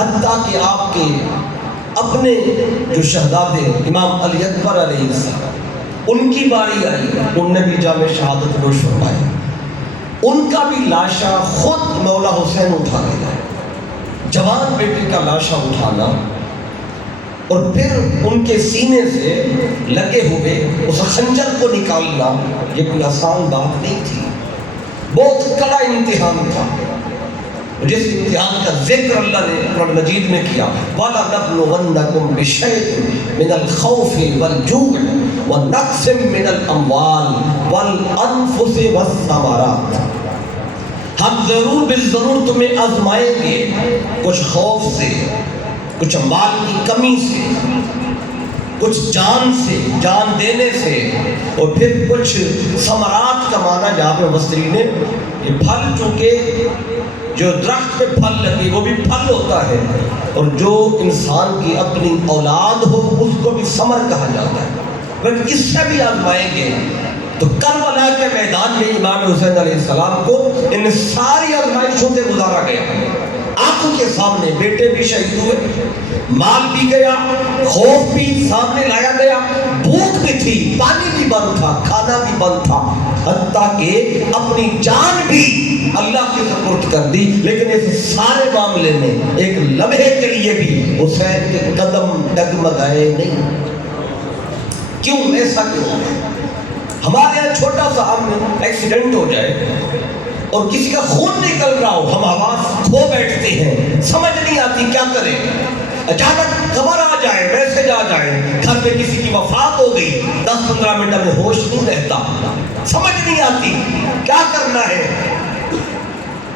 حتیٰ کہ آپ کے اپنے جو شہزادے امام علی اکبر علیہ السلام ان کی باری آئی، ان نے بھی جام شہادت نوش فرمائی، ان کا بھی لاشا خود مولا حسین اٹھا کے گئے۔ جوان بیٹے کا لاشا اٹھانا اور پھر ان کے سینے سے لگے ہوئے اس خنجر کو نکالنا یہ کوئی آسان بات نہیں تھی، بہت کڑا امتحان تھا، جس امتحان کا ذکر اللہ نے قرآن مجید میں کیا، وَلَنَبْلُوَنَّكُمْ بِشَيْءٍ مِّنَ الْخَوْفِ وَالْجُوعِ وَنَقْصٍ مِّنَ الْأَمْوَالِ وَالْأَنفُسِ وَالثَّمَرَاتِ۔ ہم ضرور بالضرور تمہیں آزمائیں گے، کچھ خوف سے، کچھ مال کی کمی سے، کچھ جان سے، جان دینے سے، اور پھر کچھ ثمرات کا معنی جہاں پہ مفسرین نے یہ پھل، چونکہ جو درخت پہ پھل لگے وہ بھی پھل ہوتا ہے، اور جو انسان کی اپنی اولاد ہو اس کو بھی ثمر کہا جاتا ہے، لیکن اس سے بھی آزمائیں گے۔ تو کربلا کے میدان میں امام حسین علیہ السلام کو ان ساری آزمائشوں سے گزارا گیا، آنکھوں کے سامنے بیٹے بھی شہید ہوئے، مال بھی گیا، خوف بھی سامنے لایا گیا، بھوک بھی تھی، پانی بھی بند تھا، کھانا بھی بند تھا، حتیٰ کہ اپنی جان بھی اللہ کے سپرد کر دی، لیکن اس سارے معاملے میں ایک لمحے کے لیے بھی حسین کے قدم ڈگمگائے نہیں۔ کیوں ایسا کیوں؟ ہمارے یہاں چھوٹا سا ہم ایکسیڈنٹ ہو جائے اور کسی کا خون نکل رہا ہو، ہم آواز کھو بیٹھتے ہیں، سمجھ نہیں آتی کیا کریں، اچانک خبر آ جائے، میسج آ جائے، گھر میں کسی کی وفات ہو گئی، 10-15 منٹ میں ہوش نہیں رہتا، سمجھ نہیں آتی کیا کرنا ہے،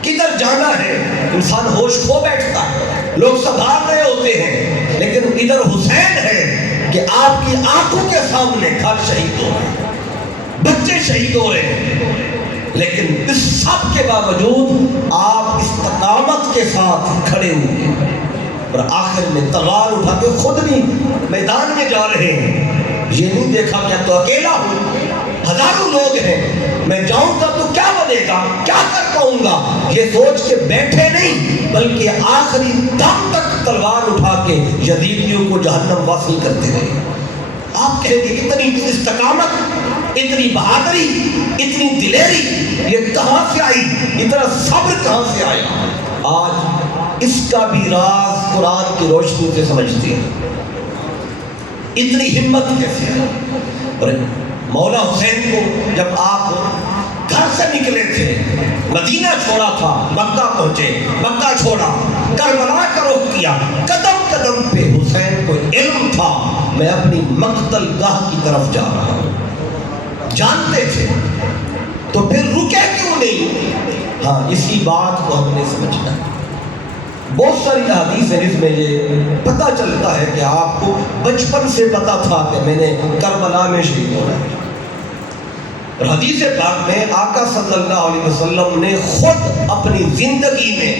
کدھر جانا ہے، انسان ہوش کھو بیٹھتا ہے، لوگ سنبھال رہے ہوتے ہیں، لیکن ادھر حسین ہے کہ آپ کی آنکھوں کے سامنے گھر شہید ہو رہے ہیں، بچے شہید ہو رہے ہیں، لیکن اس سب کے باوجود آپ استقامت کے ساتھ کھڑے ہوئے اور آخر میں تلوار اٹھا کے خود بھی میدان میں جا رہے ہیں۔ یہ نہیں دیکھا کہ تو اکیلا ہوں، ہزاروں لوگ ہیں، میں جاؤں گا تو کیا بنے گا، کیا کر پاؤں گا، یہ سوچ کے بیٹھے نہیں، بلکہ آخری دم تک تلوار اٹھا کے یزیدیوں کو جہنم واصل کرتے رہے۔ آپ کہیں گے اتنی استقامت، اتنی بہادری، اتنی دلیری یہ کہاں سے آئی، اتنا صبر کہاں سے آیا؟ آج اس کا بھی راز قرآن کی روشنی سے سمجھتے ہیں، اتنی ہمت کیسے ہے۔ اور مولا حسین کو جب آپ گھر سے نکلے تھے، مدینہ چھوڑا تھا، مکہ پہنچے، مکہ چھوڑا، کربلا کا رخ کیا، قدم قدم پہ حسین کو علم تھا میں اپنی مقتل گاہ کی طرف جا رہا ہوں، جانتے تھے، تو پھر رکے کیوں نہیں؟ ہاں، اسی بات کو ہم نے سمجھنا ہے۔ بہت ساری حدیث ہیں جس میں یہ پتہ چلتا ہے کہ آپ کو بچپن سے پتہ تھا کہ میں نے کربلا میں شہید ہونا ہے۔ اور حدیث پاک میں آقا صلی اللہ علیہ وسلم نے خود اپنی زندگی میں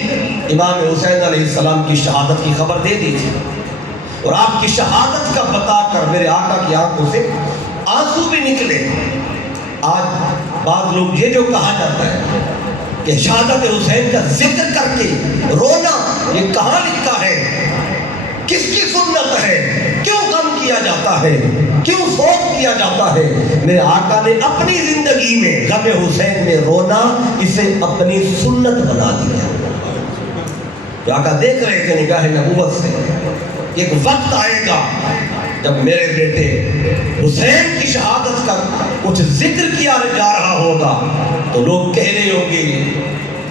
امام حسین علیہ السلام کی شہادت کی خبر دے دی تھی، اور آپ کی شہادت کا بتا کر میرے آقا کی آنکھوں سے آنسو بھی نکلے۔ آج بعض لوگ یہ جو کہا جاتا ہے کہ شہادت حسین کا ذکر کر کے رونا، یہ کہاں لکھا ہے، کس کی سنت ہے، کیوں غم کیا جاتا ہے، کیوں سوگ کیا جاتا ہے؟ میرے آقا نے اپنی زندگی میں غم حسین میں رونا اسے اپنی سنت بنا دیا۔ جو آقا دیکھ رہے تھے نگاہ نبوت سے، ایک وقت آئے گا جب میرے بیٹے حسین کی شہادت کا کچھ ذکر کیا جا رہا ہوگا تو لوگ کہہ رہے ہوں گے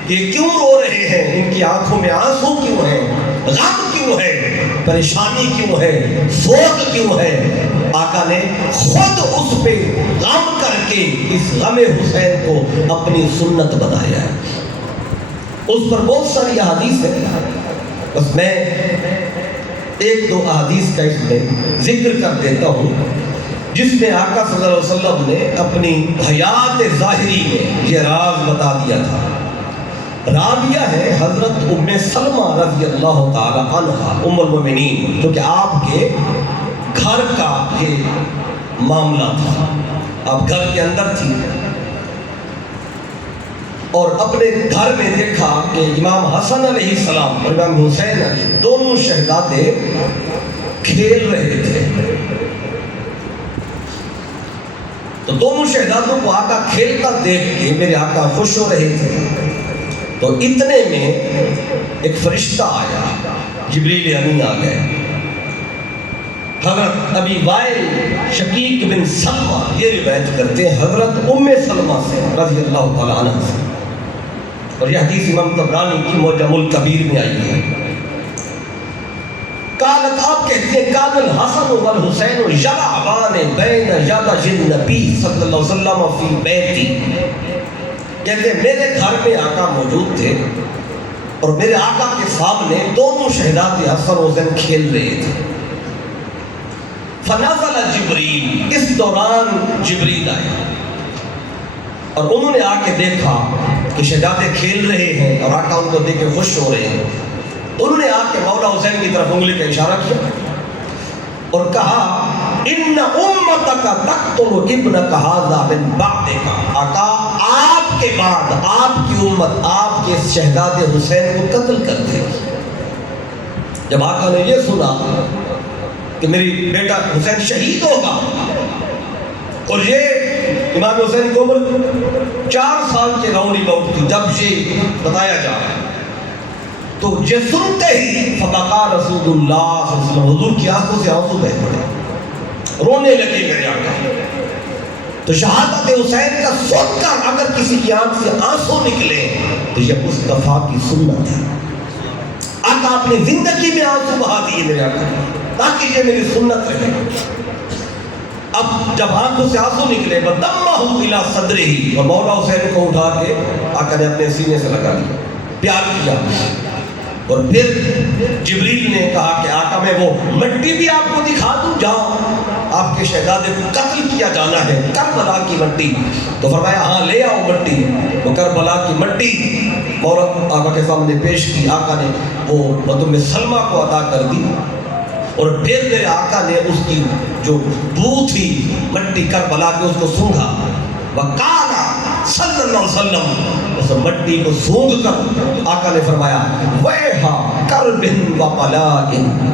یہ کیوں رو رہے ہیں، ان کی آنکھوں میں آنسو کیوں ہیں، غم کیوں ہے، پریشانی کیوں ہے، سوگ کیوں ہے؟ آقا نے خود اس پہ غم کر کے اس غم حسین کو اپنی سنت بنایا ہے۔ اس پر بہت ساری احادیث ہیں، بس میں ایک دو احادیث کا اس میں ذکر کر دیتا ہوں جس میں آقا صلی اللہ علیہ وسلم نے اپنی حیات ظاہری میں یہ راز بتا دیا تھا۔ راویہ ہے حضرت ام سلمہ رضی اللہ تعالی عنہ ام المومنین، جو کہ آپ کے گھر کا یہ معاملہ تھا، آپ گھر کے اندر تھی۔ اور اپنے گھر میں دیکھا کہ امام حسن علیہ السلام اور امام حسین علیہ دونوں شہزادے کھیل رہے تھے. تو دونوں شہزادوں کو آقا کھیلتا دیکھ کے میرے آقا خوش ہو رہے تھے. تو اتنے میں ایک فرشتہ آیا، جبریل امین آ گئے. حضرت ابی وائل شقیق بن سلمہ یہ روایت کرتے ہیں حضرت ام سلمہ سے رضی اللہ تعالیٰ عنہ سے، اور یہ حدیث امام طبرانی کی معجم الکبیر میں آئی ہے. قالت آپ کہتے ہیں کان الحسن والحسین یلعبان بین یدی النبی صلی اللہ علیہ وسلم فی بیتی. کہتے ہیں میرے گھر میں آقا موجود تھے اور میرے آقا کے سامنے دونوں شہزادے حسن و حسین کھیل رہے تھے. فنزل جبریل، اس دوران جبریل آئے اور انہوں نے آ کے دیکھا کہ شہزادے کھیل رہے ہیں اور آقا ان کو دیکھ کے خوش ہو رہے ہیں. انہوں نے آ کے مولا حسین کی طرف انگلی کا اشارہ کیا اور کہا ان امتک تقتل ابنک ھذا من بعدک. آقا آپ کے بعد آپ کی امت آپ کے شہزادے حسین کو قتل کر دے گی. جب آقا نے یہ سنا کہ میری بیٹا حسین شہید ہوگا اور یہ امام حسین کی عمر 4 سال کے روری موت تھی جب یہ بتایا جا رہا ہے، تو یہ سنتے ہی فبقى رسول اللہ صلی اللہ علیہ وسلم، حضور کی آنکھوں سے آنسو بہہ پڑے، رونے لگے میرے آقا. تو شہادت حسین کا سن کر اگر کسی کی آنکھ سے آنسو نکلے تو یہ مصطفیٰ کی سنت ہے. آقا اپنی زندگی میں آنسو بہا دیے میرے آقا تاکہ یہ میری سنت رہے. اب جب آنکھوں سے آنسو نکلے بدمہ الى صدرہ، اور مولا حسین کو اٹھا کے آقا نے اپنے سینے سے لگا لیا، پیار کیا. اور پھر جبریل نے کہا کہ آقا میں وہ مٹی بھی آپ کو دکھا دوں جہاں آپ کے شہزادے کو قتل کیا جانا ہے، کربلا کی مٹی. تو فرمایا ہاں لے آؤ مٹی. وہ کربلا کی مٹی مولا آقا کے سامنے پیش کی. آقا نے وہ ام سلمہ کو عطا کر دی اور پھر میرے آقا نے اس کی جو بو تھی مٹی کربلا کی اس کو سونگھا. وقالا صلی اللہ علیہ وسلم، اس مٹی کو سونگھ کر آقا نے فرمایا ویہا کرب و بلاء،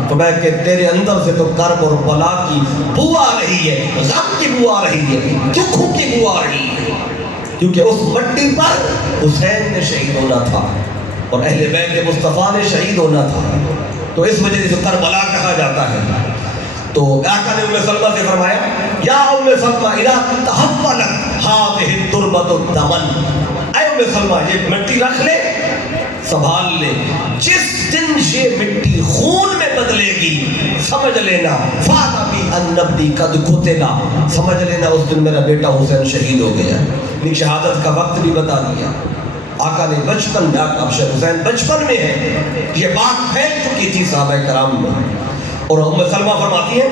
فرمایا کہ تیرے اندر سے تو کرب اور بلا کی بو آ رہی ہے، غم کی بو آ رہی ہے، دکھوں کی بو آ رہی ہے، کیونکہ اس مٹی پر حسین نے شہید ہونا تھا اور اہل بیت مصطفیٰ نے شہید ہونا تھا. تو اس وجہ سے کربلا کہا جاتا ہے. تو آقا نے ام سلمہ سے فرمایا یا ام سلمہ اذا تحولت هذه التربة الدمن، اے ام سلمہ یہ مٹی رکھ لے، سنبھال لے، جس دن یہ مٹی خون میں بدلے گی سمجھ لینا فاطمی النبی قد قتلا، سمجھ لینا اس دن میرا بیٹا حسین شہید ہو گیا. یہ شہادت کا وقت بھی بتا دیا. آقا نے بچپن میں، اب حسین بچپن میں ہے، یہ بات پھیل چکی تھی صحابہ کرام میں. اور ام سلمہ فرماتی ہیں،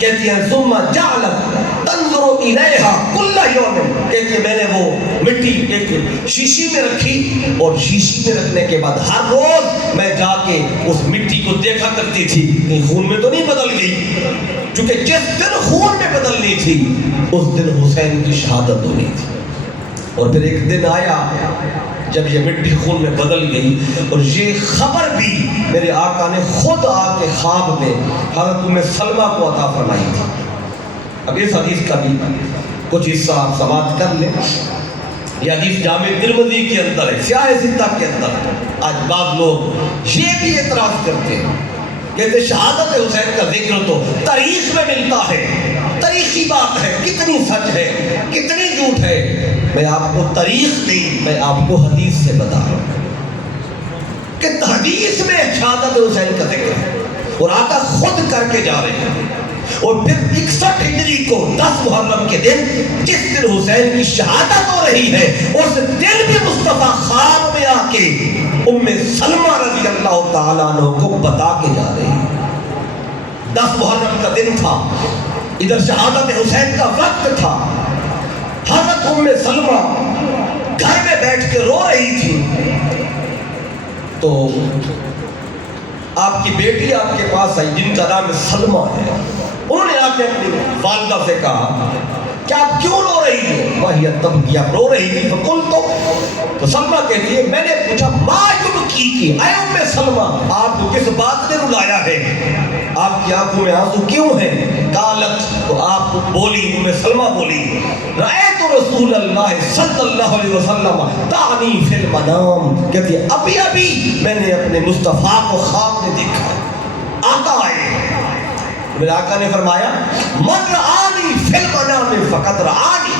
کہتی ہیں ثم جعلت تنظر الیہا کل یوم، کہتی ہیں میں نے وہ مٹی ایک شیشی میں رکھی اور شیشی میں رکھنے کے بعد ہر روز میں جا کے اس مٹی کو دیکھا کرتی تھی کہ خون میں تو نہیں بدل گئی، کیونکہ جس دن خون میں بدلنی تھی اس دن حسین کی شہادت ہونی تھی. اور پھر ایک دن آیا جب یہ مٹی خون میں بدل گئی اور یہ خبر بھی میرے آقا نے خود آ کے خواب میں حضرت ام سلمہ کو عطا فرمائی تھی. اب اس حدیث کا بھی کچھ حصہ آپ سماعت کر لیں. یہ حدیث جامع ترمذی کے اندر ہے، سیاہ ستہ کے اندر. آج بعض لوگ یہ بھی اعتراض کرتے ہیں، کہتے شہادت حسین کا ذکر تو تاریخ میں ملتا ہے، تاریخی بات ہے، کتنی سچ ہے کتنی جھوٹ ہے. میں آپ کو تاریخ نہیں، میں آپ کو حدیث سے بتا رہا ہوں کہ حدیث میں شہادت حسین کا ذکر ہے اور آقا خود کر کے جا رہے ہیں. اور پھر 61 ہجری کو 10 محرم کے دن جس دن حسین کی شہادت ہو رہی ہے اس دن بھی مصطفیٰ خواب میں آ کے ام سلمہ رضی اللہ تعالیٰ عنہ کو بتا کے جا رہے ہیں. 10 محرم کا دن تھا، ادھر شہادت حسین کا وقت تھا. حضرت ام سلمہ گھر میں بیٹھ کے رو رہی تھی تو آپ کی بیٹی آپ کے پاس آئی جن کا نام سلمہ ہے. انہوں نے آ کے اپنی والدہ سے کہا کہ آپ کیوں رو رہی ہیں؟ وہی تب آپ رو رہی تھی فقلت، تو سلمہ کہتی ہے میں نے پوچھا ما یبکی، اے ام سلمہ آپ کو کس بات نے رلایا ہے، آپ کی آنکھوں میں آنسو کیوں ہیں؟ قالت، تو آپ بولی، ام سلمہ بولی رأیت رسول اللہ صلی اللہ علیہ وسلم تعنی فی المنام، کہتی ہے ابھی ابھی میں نے اپنے مصطفیٰ کو خواب میں دیکھا، آقا آئے، میرے آقا نے فرمایا من رآنی فی المنام فقط رآنی،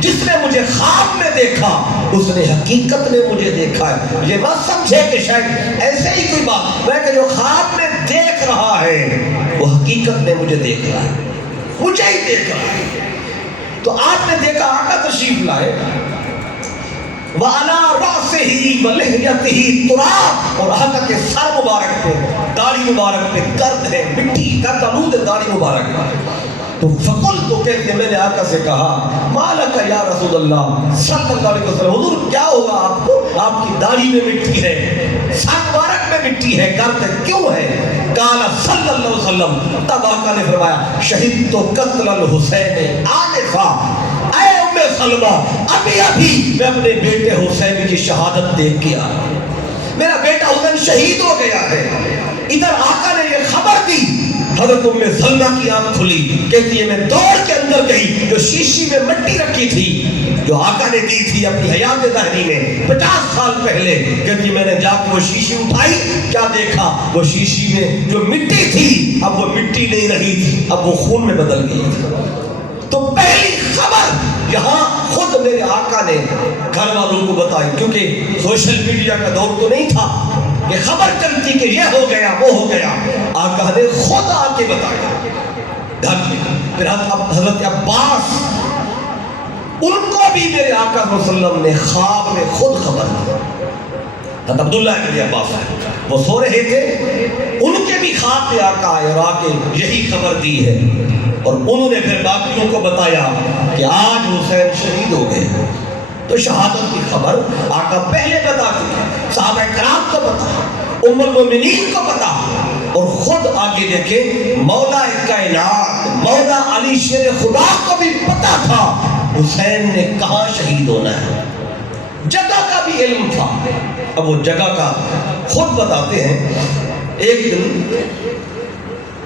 جس نے مجھے خواب میں دیکھا اس نے حقیقت میں مجھے دیکھا ہے۔ یہ بات سمجھے کہ شاید ایسے ہی کوئی بات میں کہ جو خواب میں دیکھ رہا ہے وہ حقیقت میں مجھے دیکھ رہا ہے، مجھے ہی دیکھ رہا ہے۔ تو آپ نے دیکھا آقا تشریف لائے، وَعَلَىٰ رَأْسِهِ وَلِحْيَتِهِ تُرَابٌ، اور آقا کے سر مبارک پہ، داڑھی مبارک پہ گرد ہے، مٹی کا آلود ہے داڑھی مبارک کا۔ تو فقل، تو کہتے میں نے آقا سے کہا مالک یا رسول اللہ صلی اللہ علیہ وسلم، حضور کیا ہوا آپ کو، آپ کی داڑھی میں مٹی ہے، سر مبارک میں مٹی ہے، گرد ہے، کیوں ہے؟ قال صلی اللہ علیہ وسلم، تب آقا نے فرمایا شہید تو قتل الحسین آنفا، اے ام سلمہ ابھی ابھی میں اپنے بیٹے حسین کی شہادت دیکھ کے آیا، میرا بیٹا حسین شہید ہو گیا ہے۔ ادھر آقا نے یہ خبر دی، حضرت ام سلمہ کی آنکھ کھلی، کہتی ہے میں دوڑ کے اندر گئی، جو شیشی میں مٹی رکھی تھی جو آقا نے دی تھی اپنی حیات ظاہری میں 50 سال پہلے، کہتی میں نے جا کے وہ شیشی اٹھائی، کیا دیکھا وہ شیشی میں جو مٹی تھی اب وہ مٹی نہیں رہی تھی، اب وہ خون میں بدل گئی تھی۔ تو پہلی خبر یہاں خود میرے آقا نے گھر والوں کو بتائی، کیونکہ سوشل میڈیا کا دور تو نہیں تھا کہ خبر چلتی کہ یہ ہو گیا وہ ہو گیا، آقا نے خود آ کے بتایا گھر میں۔ پھر حضرت عباس، ان کو بھی میرے آقا صلی اللہ علیہ وسلم نے خواب میں خود خبر دی۔ حضرت عبداللہ ابن عباس وہ سو رہے تھے، ان کے بھی خواب میں آقا آئے اور آ کے یہی خبر دی ہے، اور انہوں نے پھر باقیوں کو بتایا کہ آج حسین شہید ہو گئے۔ تو شہادت کی خبر آقا پہلے بتا چکے، صحابہ کرام کو پتا، ام المومنین کو پتا، اور خود آگے دیکھیں مولا کائنات مولا علی شیر خدا کو بھی پتا تھا حسین نے کہاں شہید ہونا ہے، جگہ کا بھی علم تھا۔ اب وہ جگہ کا خود بتاتے ہیں، ایک دن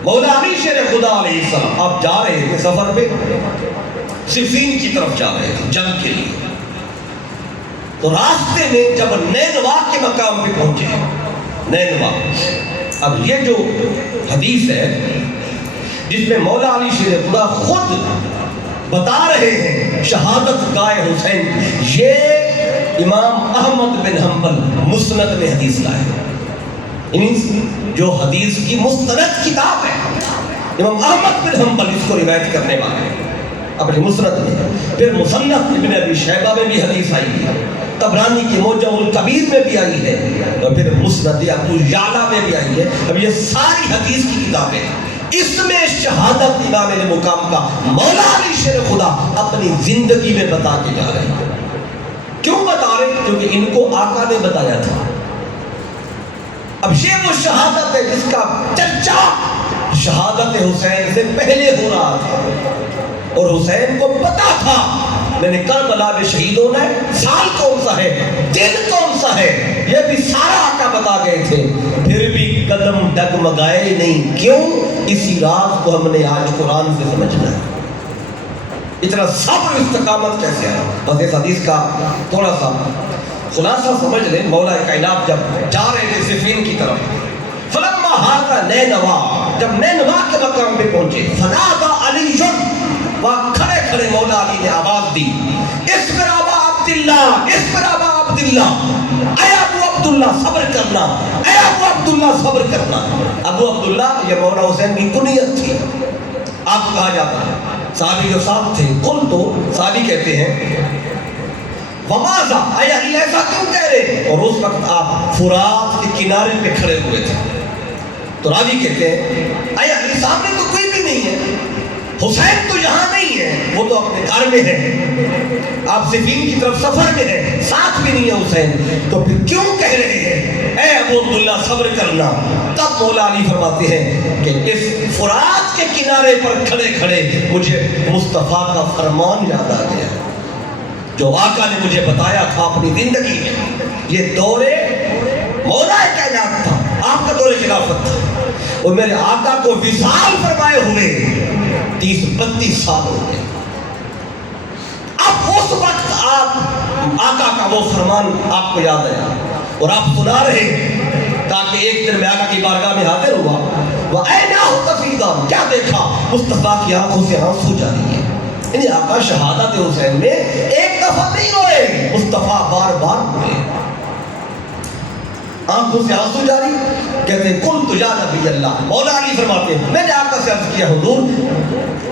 مولا علی شیر خدا علیہ السلام آپ جا رہے تھے سفر پہ، صفین کی طرف جا رہے تھے جنگ کے لیے، تو راستے میں جب نینوا کے مقام پہ پہنچے، نینوا، اب یہ جو حدیث ہے جس میں مولا علی شیر خدا خود بتا رہے ہیں شہادت گاہ حسین، یہ امام احمد بن حنبل مسند میں حدیث لائے، یعنی جو حدیث کی مستند کتاب ہے امام احمد بن حنبل اس کو روایت کرنے والے ہیں اپنے مسند میں۔ پھر مصنف ابن ابی شیبہ میں بھی حدیث آئی ہے، طبرانی کی معجم الکبیر میں بھی آئی ہے، اور پھر مسند ابو یعلا میں بھی آئی ہے۔ اب یہ ساری حدیث کی کتابیں، اس میں شہادت امام مقام کا مولا علی شیر خدا اپنی زندگی میں بتا کے جا رہے ہیں۔ کیوں بتا رہے؟ کیونکہ ان کو آقا نے بتایا تھا۔ اب یہ وہ شہادت ہے جس کا چرچا شہادت حسین سے پہلے ہو رہا تھا، اور حسین کو پتا تھا میں نے کربلا میں شہید ہونا ہے، سال کون سا ہے، دن کون سا ہے، یہ بھی سارا آقا بتا گئے تھے، پھر بھی قدم ڈگمگائے نہیں۔ کیوں؟ اسی راز کو ہم نے آج قرآن سے سمجھنا ہے۔ اتنا صبر استقامت کیسے ہے؟ بس اس حدیث کا تھوڑا سا خلاصہ سمجھ لیں۔ مولا کائنات جب جا رہے تھے صفین کی طرف، فلما ہاذا نینوا، جب نینوا کے مقام پہ پہنچے، فنادى علی، وہاں کھڑے کھڑے مولا علی نے آواز دی، اصبر ابا عبداللہ، اصبر ابا عبداللہ، اے ابو عبداللہ صبر کرنا، اے ابو عبداللہ صبر کرنا۔ ابو عبداللہ یہ مولا حسین کی کنیت تھی، آپ کو کہا جاتا ہے۔ صحابی جو ساتھ تھے، قل تو صحابی کہتے ہیں وماذا، اے علی ایسا کیوں کہہ رہے؟ اور اس وقت آپ فرات کے کنارے پہ کھڑے ہوئے تھے۔ تو راوی کہتے ہیں اے علی سامنے تو کوئی بھی نہیں ہے، حسین تو یہاں نہیں ہے، وہ تو اپنے گھر میں ہے، آپ صفین کی طرف سفر میں ہیں، ساتھ بھی نہیں ہے حسین، تو پھر کیوں کہہ رہے ہیں اے ابو عبداللہ صبر کرنا؟ تب مولا علی فرماتے ہیں کہ اس فرات کے کنارے پر کھڑے کھڑے مجھے مصطفیٰ کا فرمان یاد آ گیا جو آقا نے مجھے بتایا تھا اپنی زندگی میں. یہ دور مولا کائنات تھا, آپ کا دور خلافت تھا, اور میرے آقا کو وصال فرمائے ہوئے 30-32 سال ہو گئے. اب اس وقت آپ آقا کا وہ فرمان آپ کو یاد آیا اور آپ سنا رہے ہیں, تاکہ ایک دن میں آقا کی بارگاہ میں حاضر ہوا. وَأَيْنَاهُ تَفِيضًا, کیا دیکھا, مصطفیٰ کی آنکھوں سے آنسو جاری ہے. یعنی آقا شہادت حسین میں ایک دفعہ نہیں روئے, مصطفیٰ بار بار روئے, آنکھوں سے آنسو جاری. کہتے ہیں قلت یا نبی اللہ, مولا علی فرماتے ہیں میں نے آقا سے عرض کیا حضور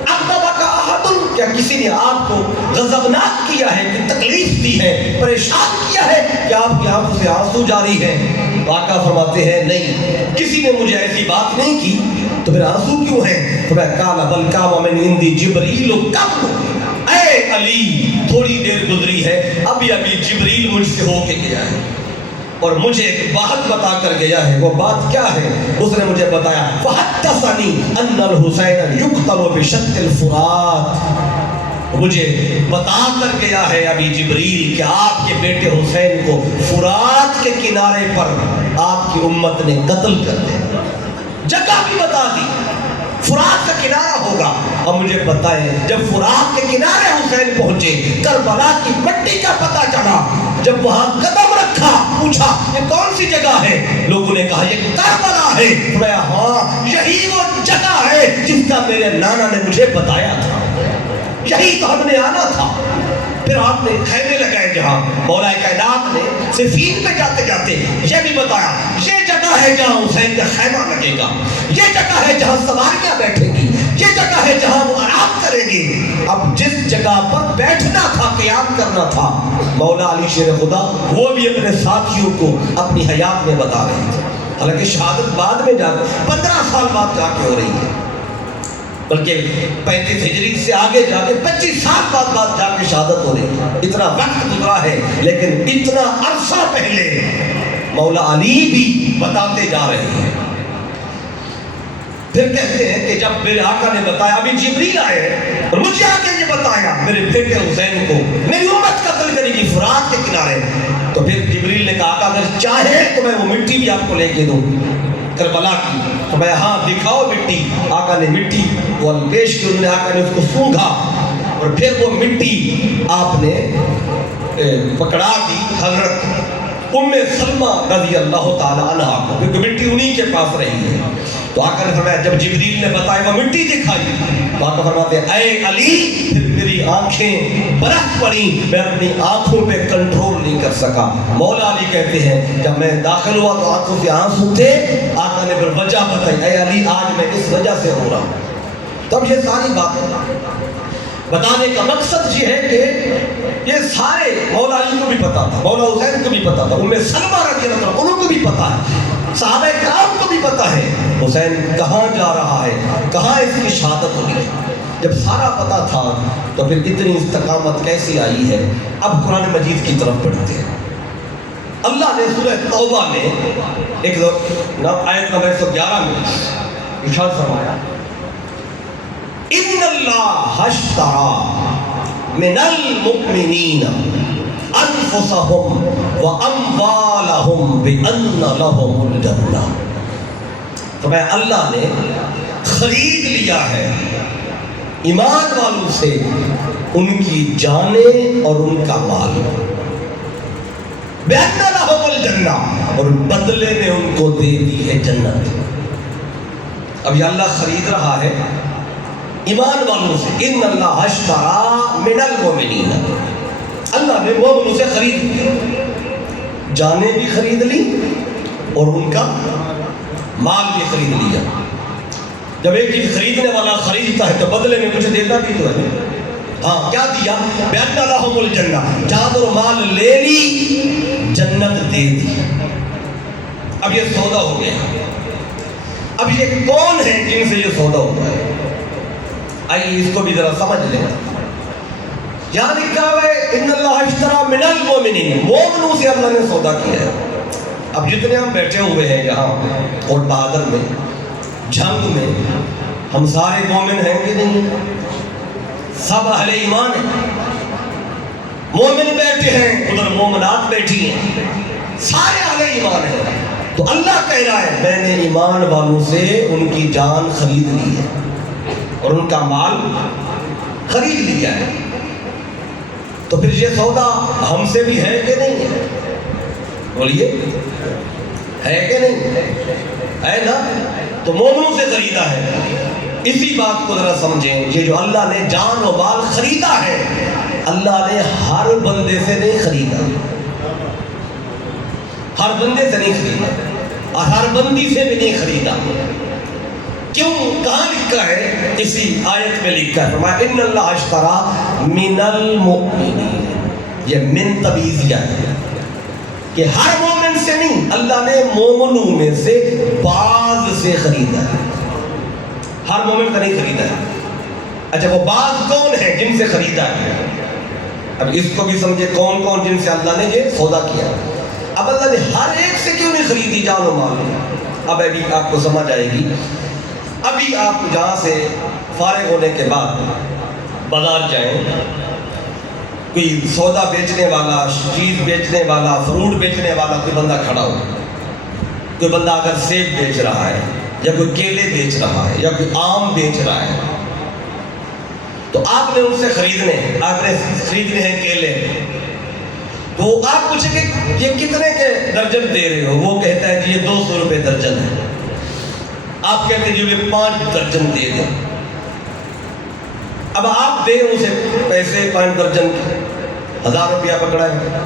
اغضبک احد, کیا کسی نے آپ کو غضبناک کیا ہے, کہ تکلیف دی ہے, پریشان کیا ہے کہ آپ کی آنکھوں سے آنسو جاری ہیں؟ آقا فرماتے ہیں نہیں, کسی نے مجھے ایسی بات نہیں کی, تو پھر آنسو کیوں ہیں؟ تو میں کالا بل کام من عندی جبریل قبل, اے علی تھوڑی دیر گزری ہے, ابھی جبریل مجھ سے ہو کے گیا ہے اور مجھے ایک بات بتا کر گیا ہے. وہ بات کیا ہے؟ اس نے مجھے بتایا فحدثنی ان الحسین یقتل بشق الفرات, مجھے بتا کر گیا ہے ابھی جبریل کہ آپ کے بیٹے حسین کو فرات کے کنارے پر آپ کی امت نے قتل کر دیا. جگہ بھی بتا دی, فرات کا کنارہ ہوگا. اب مجھے بتائیں, جب فرات کے کنارے حسین پہنچے, کربلا کی مٹی کا پتہ چلا, جب وہاں قدم رکھا, پوچھا یہ کون سی جگہ ہے؟ لوگوں نے کہا یہ کربلا ہے. میں ہاں یہی وہ جگہ ہے جس کا میرے نانا نے مجھے بتایا تھا, یہی تو ہم نے آنا تھا. پھر آپ نے خیمے لگائے جہاں مولا کائنات نے صفین پہ جاتے جاتے یہ بھی بتایا یہ جگہ ہے جہاں حسین کا خیمہ لگے گا, یہ جگہ ہے جہاں سواریاں بیٹھیں گی, یہ جگہ ہے جہاں وہ آرام کریں گے. اب جس جگہ پر بیٹھنا تھا, قیام کرنا تھا, مولا علی شیر خدا وہ بھی اپنے ساتھیوں کو اپنی حیات میں بتا رہے تھے. حالانکہ شہادت بعد میں جا 15 سال بعد جا کے ہو رہی ہے, بلکہ 35 ہجری سے آگے جا کے 25 سال بعد جا کے شہادت ہو رہی ہے. اتنا وقت گزرا ہے, لیکن اتنا عرصہ پہلے مولا علی بھی بتاتے جا رہے ہیں. پھر کہتے ہیں کہ جب میرے آقا نے بتایا, ابھی جبریل آئے اور مجھے آ کے یہ بتایا میرے بیٹے حسین کو میری امت قتل کرے گی فرات کے کنارے, تو پھر جبریل نے کہا اگر چاہے تو میں وہ مٹی بھی آپ کو لے کے دوں کربلا کی. تو میں ہاں دکھاؤ مٹی. آقا نے مٹی وہ پیش کی, انہوں نے آقا نے اس کو سونگھا اور پھر وہ مٹی آپ نے پکڑا دی حضرت ام سلمہ رضی اللہ تعالی عنہ کو, کیونکہ مٹی انہی کے پاس رہی ہے. تو آقا نے فرمایا جب جبریل نے بتایا وہ مٹی دکھائی, تو آقا فرماتے ہیں اے علی, پھر میری آنکھیں برف پڑی, میں اپنی آنکھوں پہ کنٹرول نہیں کر سکا. مولا علی کہتے ہیں جب میں داخل ہوا تو آنکھوں سے آنسو تھے. آقا نے پھر وجہ بتائی, اے علی آج میں اس وجہ سے رو رہا ہوں. تب یہ ساری باتیں بتانے کا مقصد یہ ہے کہ یہ سارے مولا علی کو بھی پتا تھا, مولا حسین کو بھی پتا تھا, ام سلمہ رضی اللہ عنہ انہوں کو بھی پتا ہے, صحابہ کرام کو بھی پتا ہے حسین کہاں جا رہا ہے, کہاں اس کی شہادت ہوگی. جب سارا پتا تھا تو پھر اتنی استقامت کیسی آئی ہے. اب قرآن مجید کی طرف پڑھتے ہیں. اللہ نے سورہ توبہ میں ایک آیت نمبر 111 میں ارشاد فرمایا ان اللہ اشتری من المؤمنین انفسهم واموالهم بان لهم الجنہ. تو میں اللہ نے خرید لیا ہے ایمان والوں سے ان کی جانیں اور ان کا مال, بان لهم الجنہ, اور بدلے میں ان کو دے دی ہے جنت. اب یہ اللہ خرید رہا ہے ایمان والوں سے. ان اللہ اشتری من المؤمنین, اللہ نے مومنوں سے خرید لی, جانیں بھی خرید لی اور ان کا مال بھی خرید لیا. جب ایک چیز خریدنے والا خریدتا ہے تو بدلے میں کچھ دیتا بھی تو ہے. ہاں کیا دیا؟ بِأَنَّ لَهُمُ الْجَنَّةَ, جان اور مال لے لی, جنت دے دی. اب یہ سودا ہو گیا. اب یہ کون ہے جن سے یہ سودا ہوتا ہے؟ آئیے اس کو بھی ذرا سمجھ لیں. یہاں لکھا ہے ان اللہ اشتری من المؤمنین, مومنوں سے اللہ نے سودا کیا ہے. اب جتنے ہم بیٹھے ہوئے ہیں یہاں اور بہادر میں جنگ میں، ہم سارے مومن ہیں کہ نہیں؟ سب اہل ایمان ہیں، مومن بیٹھے ہیں، ادھر مومنات بیٹھی ہیں، سارے اہل ایمان ہیں۔ تو اللہ کہہ رہا ہے میں نے ایمان والوں سے ان کی جان خرید لی ہے اور ان کا مال خرید لیا ہے۔ تو پھر یہ سودا ہم سے بھی ہے کہ نہیں ہے؟ بولیے، ہے کہ نہیں؟ ہے نا؟ تو مومنوں سے خریدا ہے۔ اسی بات کو ذرا سمجھیں، یہ جو اللہ نے جان و مال خریدا ہے، اللہ نے ہر بندے سے نہیں خریدا، ہر بندے سے نہیں خریدا اور ہر بندی سے بھی نہیں خریدا۔ کیوں؟ کہاں لکھا ہے؟ اسی آیت میں لکھا ہے، فرمایا ان اللہ اشتری من المؤمنین، یہ من تبعیضیہ ہے کہ ہر مومن سے نہیں، اللہ نے مومنوں میں سے بعض سے خریدا ہے، ہر مومن کا نہیں خریدا ہے۔ اچھا وہ بعض کون ہے جن سے خریدا ہے؟ اب اس کو بھی سمجھے کون کون جن سے اللہ نے یہ سودا کیا۔ اب اللہ نے ہر ایک سے کیوں نہیں خریدی جان و مال؟ اب ابھی آپ کو سمجھ آئے گی۔ ابھی آپ جہاں سے فارغ ہونے کے بعد بازار جائیں، کوئی سودا بیچنے والا، چیز بیچنے والا، فروٹ بیچنے والا کوئی بندہ کھڑا ہو، کوئی بندہ اگر سیب بیچ رہا ہے یا کوئی کیلے بیچ رہا ہے یا کوئی آم بیچ رہا ہے، تو آپ نے ان سے خریدنے ہیں کیلے، تو آپ پوچھیں کہ یہ کتنے کے درجن دے رہے ہو؟ وہ کہتا ہے جی یہ 200 روپے درجن ہے۔ آپ کہتے ہیں جی یہ 5 درجن دے دیں۔ اب آپ دیں اسے پیسے 5 درجن کے، 1000 روپیہ پکڑا ہے،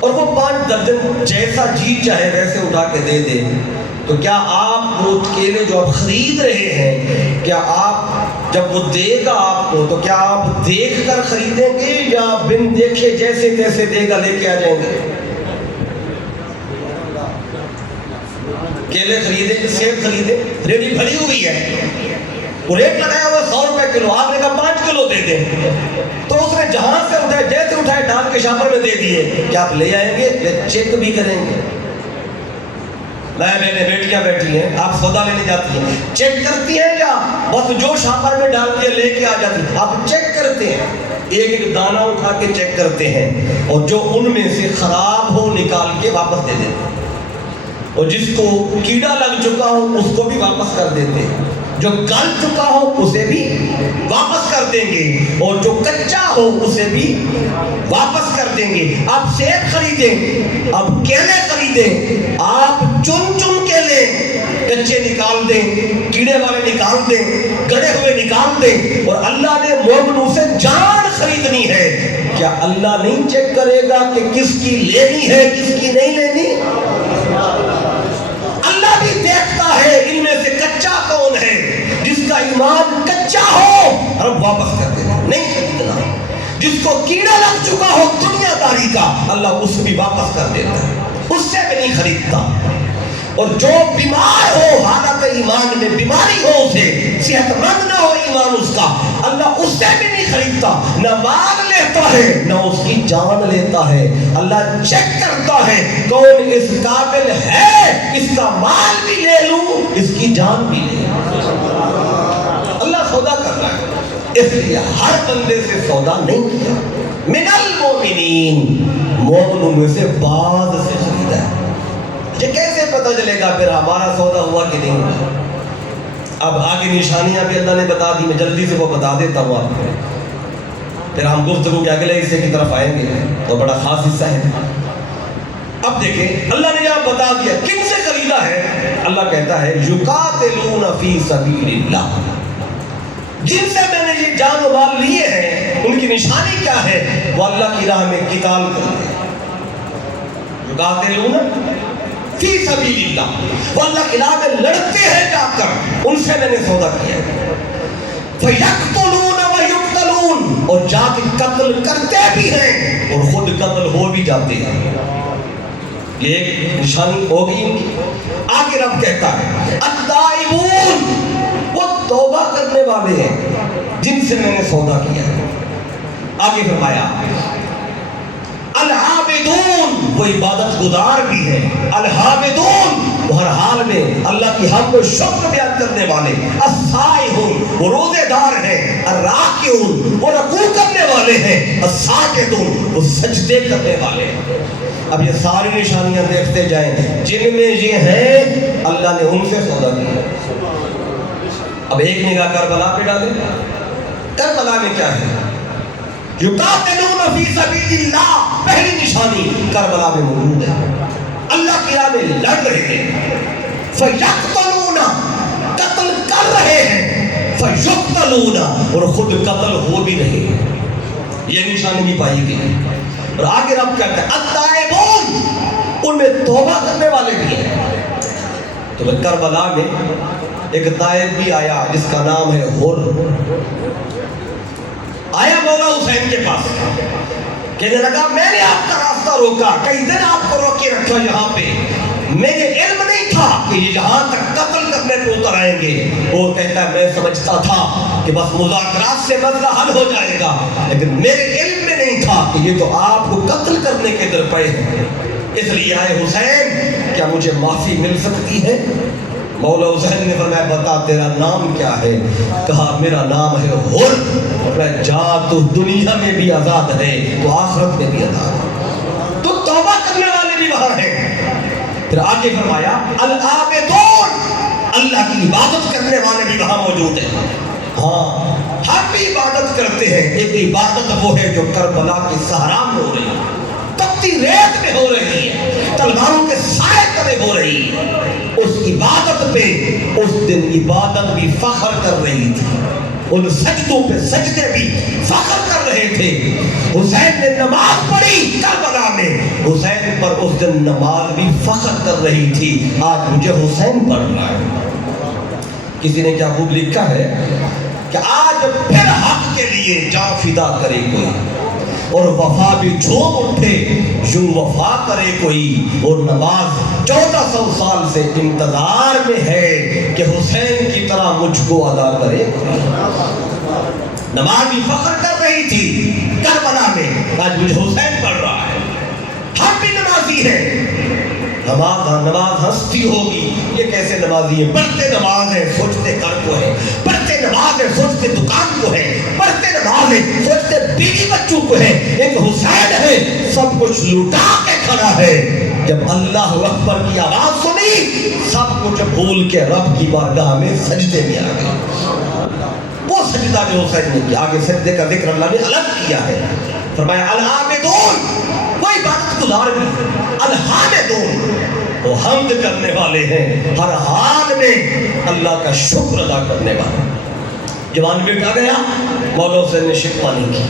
اور وہ 5 درجن جیسا جی چاہے ویسے اٹھا کے دے دیں، تو کیا آپ وہ کیلے جو آپ خرید رہے ہیں، کیا آپ جب وہ دے گا آپ کو تو کیا آپ دیکھ کر خریدیں گے یا بن دیکھے جیسے تیسے دے گا لے کے آ جائیں گے؟ کیلے خریدے کہ سیب خریدے، ریڈی بھری ہوئی ہے، وہ ریٹ لگایا ہوا 100 روپے کلو، آپ نے کہا 5 کلو دے دیں، تو اس نے جہاں سے اٹھائے جیسے اٹھائے ڈال کے شاپر میں دے دیے، کیا آپ لے آئیں گے یا چیک بھی کریں گے؟ میں نے بیٹیاں بیٹھی ہیں، آپ سودا لینے جاتی ہیں، چیک کرتی ہیں یا بس جو شاپر میں ڈال کے لے کے آ جاتی ہیں؟ آپ چیک کرتے ہیں، ایک ایک دانہ اٹھا کے چیک کرتے ہیں، اور جو ان میں سے خراب ہو نکال کے واپس دے دیتے ہیں، اور جس کو کیڑا لگ چکا ہو اس کو بھی واپس کر دیتے ہیں، جو گل چکا ہو اسے بھی واپس کر دیں گے، اور جو کچا ہو اسے بھی واپس کر دیں گے۔ آپ سیب خریدیں، آپ کیلے خریدیں، آپ چن چن کے لیں، کچے نکال دیں، کیڑے والے نکال دیں، گڑے ہوئے نکال دیں، اور اللہ نے مومنوں سے جان خریدنی ہے، کیا اللہ نہیں چیک کرے گا کہ کس کی لینی ہے کس کی نہیں لینی؟ اللہ بھی دیکھتا ہے ان میں سے کچا کون ہے، جس کا ایمان کچا ہو رب واپس کر دینا، نہیں خریدنا۔ جس کو کیڑا لگ چکا ہو دنیا داری کا، اللہ اس بھی واپس کر دیتا ہے، اس سے بھی نہیں خریدتا۔ اور جو بیمار ہو، حالت ایمان میں بیماری ہو اسے، صحت مند نہ ہو ایمان اس کا، اللہ اس سے بھی نہیں خریدتا، نہ مال لیتا ہے نہ اس کی جان لیتا ہے۔ اللہ چیک کرتا ہے کون اس قابل ہے، اس کا مال بھی لے لوں اس کی جان بھی لے لوں۔ اللہ سودا کر رہا ہے، اس لیے ہر بندے سے سودا نہیں کیا۔ من المؤمنین، مومنوں میں سے بعض سے خریدا ہے۔ یہ کیسے پتہ چلے گا پھر ہمارا سودا ہوا کہ نہیں ہوا؟ اب آگے نشانیاں بھی اللہ نے بتا دی، میں جلدی سے وہ بتا دیتا ہوں آپ کو، پھر ہم گفتگو کے اگلے حصے کی طرف آئیں گے، تو بڑا خاص حصہ ہے۔ اب دیکھیں اللہ نے یہاں بتا دیا کن سے خریدا ہے۔ اللہ کہتا ہے یقاتلون فی سبیل اللہ، جن سے میں نے یہ جان و مال لیے ہیں ان کی نشانی کیا ہے؟ وہ اللہ کی راہ میں قتال کرتے ہیں۔ یقاتلون فی سبیل اللہ، وہ اللہ کی راہ میں لڑتے ہیں جا کر، ان سے میں نے سودا کیا ہے۔ فیقتلون ویقتلون، اور جا کے قتل کرتے بھی ہیں اور خود قتل ہو بھی جاتے ہیں۔ یہ ایک نشانی ہوگی ان کی۔ آگے رب کہتا ہے التائبون، وہ توبہ کرنے والے ہیں جن سے میں نے سودا کیا ہے۔ آگے فرمایا العابدون، وہ عبادت گزار بھی ہے، الحامدون وہ ہر حال میں اللہ کی حمد و شکر بیان کرنے والے، السائحون وہ روزے دار ہیں، الراکعون وہ رکوع کرنے والے ہیں، الساجدون وہ سجدے کرنے والے ہیں۔ اب یہ ساری نشانیاں دیکھتے جائیں، جن میں یہ ہیں اللہ نے ان سے سودا کیا۔ اب ایک نگاہ کربلا پہ ڈالیں، کربلا میں کیا ہے؟ یقاتلون فی سبیل اللہ، پہلی نشانی کربلا میں موجود ہے، اللہ کی راہ میں لڑ رہے ہیں، فیقتلون قتل کر رہے ہیں، فیقتلون اور خود قتل ہو بھی رہے ہیں، یہ نشانی بھی پائی گئی۔ اور آگے رب کہتے ہیں التائبون، ان میں توبہ کرنے والے بھی ہیں۔ تو کربلا میں ایک تائب بھی آیا جس کا نام ہے حر، آیا مولا حسین کے پاس، کہنے لگا میں نے آپ کا راستہ روکا، کئی دن آپ کو روکے رکھا یہاں پہ، مجھے علم نہیں تھا کہ یہ یہاں تک قتل کرنے پہ اتر آئیں گے۔ وہ کہتا ہے میں سمجھتا تھا کہ بس مذاکرات سے مسئلہ حل ہو جائے گا، لیکن میرے علم میں نہیں تھا کہ یہ تو آپ کو قتل کرنے کے در پہ ہیں، اس لیے آئے حسین کیا مجھے معافی مل سکتی ہے؟ مولا حسین نے فرمایا بتا تیرا نام کیا ہے؟ کہا میرا نام ہے حر۔ فرمایا جا تو دنیا میں بھی آزاد ہے تو آخرت میں بھی آزاد ہے، تو توبہ کرنے والے بھی وہاں ہیں۔ پھر آگے فرمایا العابدون، اللہ کی عبادت کرنے والے بھی وہاں موجود ہیں۔ ہاں ہم بھی عبادت کرتے ہیں، ایک عبادت وہ ہے جو کربلا کے صحرا میں ہو رہی ہے، تپتی ریت میں ہو رہی ہے، تلواروں کے سائے تلے ہو رہی ہے۔ اس عبادت پہ اس دن عبادت بھی فخر کر رہی تھی، ان سجدوں پہ سجدے بھی فخر کر رہے تھے۔ حسین نے نماز پڑھی کربلا میں، حسین پر اس دن نماز بھی فخر کر رہی تھی، آج مجھے حسین پڑھ رہا ہے۔ کسی نے کیا خوب لکھا ہے کہ آج پھر حق کے لیے جان فدا کرے کوئی، اور وفا بھی جھوم اٹھے یوں وفا کرے کوئی، اور نماز 1400 سال سے انتظار میں ہے کہ حسین کی طرح مجھ کو ادا کرے۔ نماز بھی فخر کر رہی تھی کربلا میں، آج مجھے حسین پڑھ رہا ہے۔ ہم بھی نمازی ہیں، نماز ہستی ہوگی، یہ کیسے نمازی ہیں؟ پڑھتے نماز ہے سوچتے گھر کو ہے، پڑھتے نماز ہے سوچتے دکان کو ہے، پڑھتے نماز ہے سوچتے بیوی بچوں کو ہے۔ ایک حسین ہے سب کچھ لوٹا کے کھڑا ہے، جب اللہ اکبر کی آواز سنی سب کچھ بھول کے رب کی بارگاہ میں سجدے میں آ گئے۔ وہ سجدہ جو حسین نے کیا، آگے سجدے کا ذکر اللہ نے الگ کیا ہے، فرمایا العابدون وہ عبادت گزار بھی، الحامدون وہ حمد کرنے والے ہیں، ہر حال میں اللہ کا شکر ادا کرنے والے۔ جوان بیٹا گیا، مولا حسین نے شکوہ نہیں کی،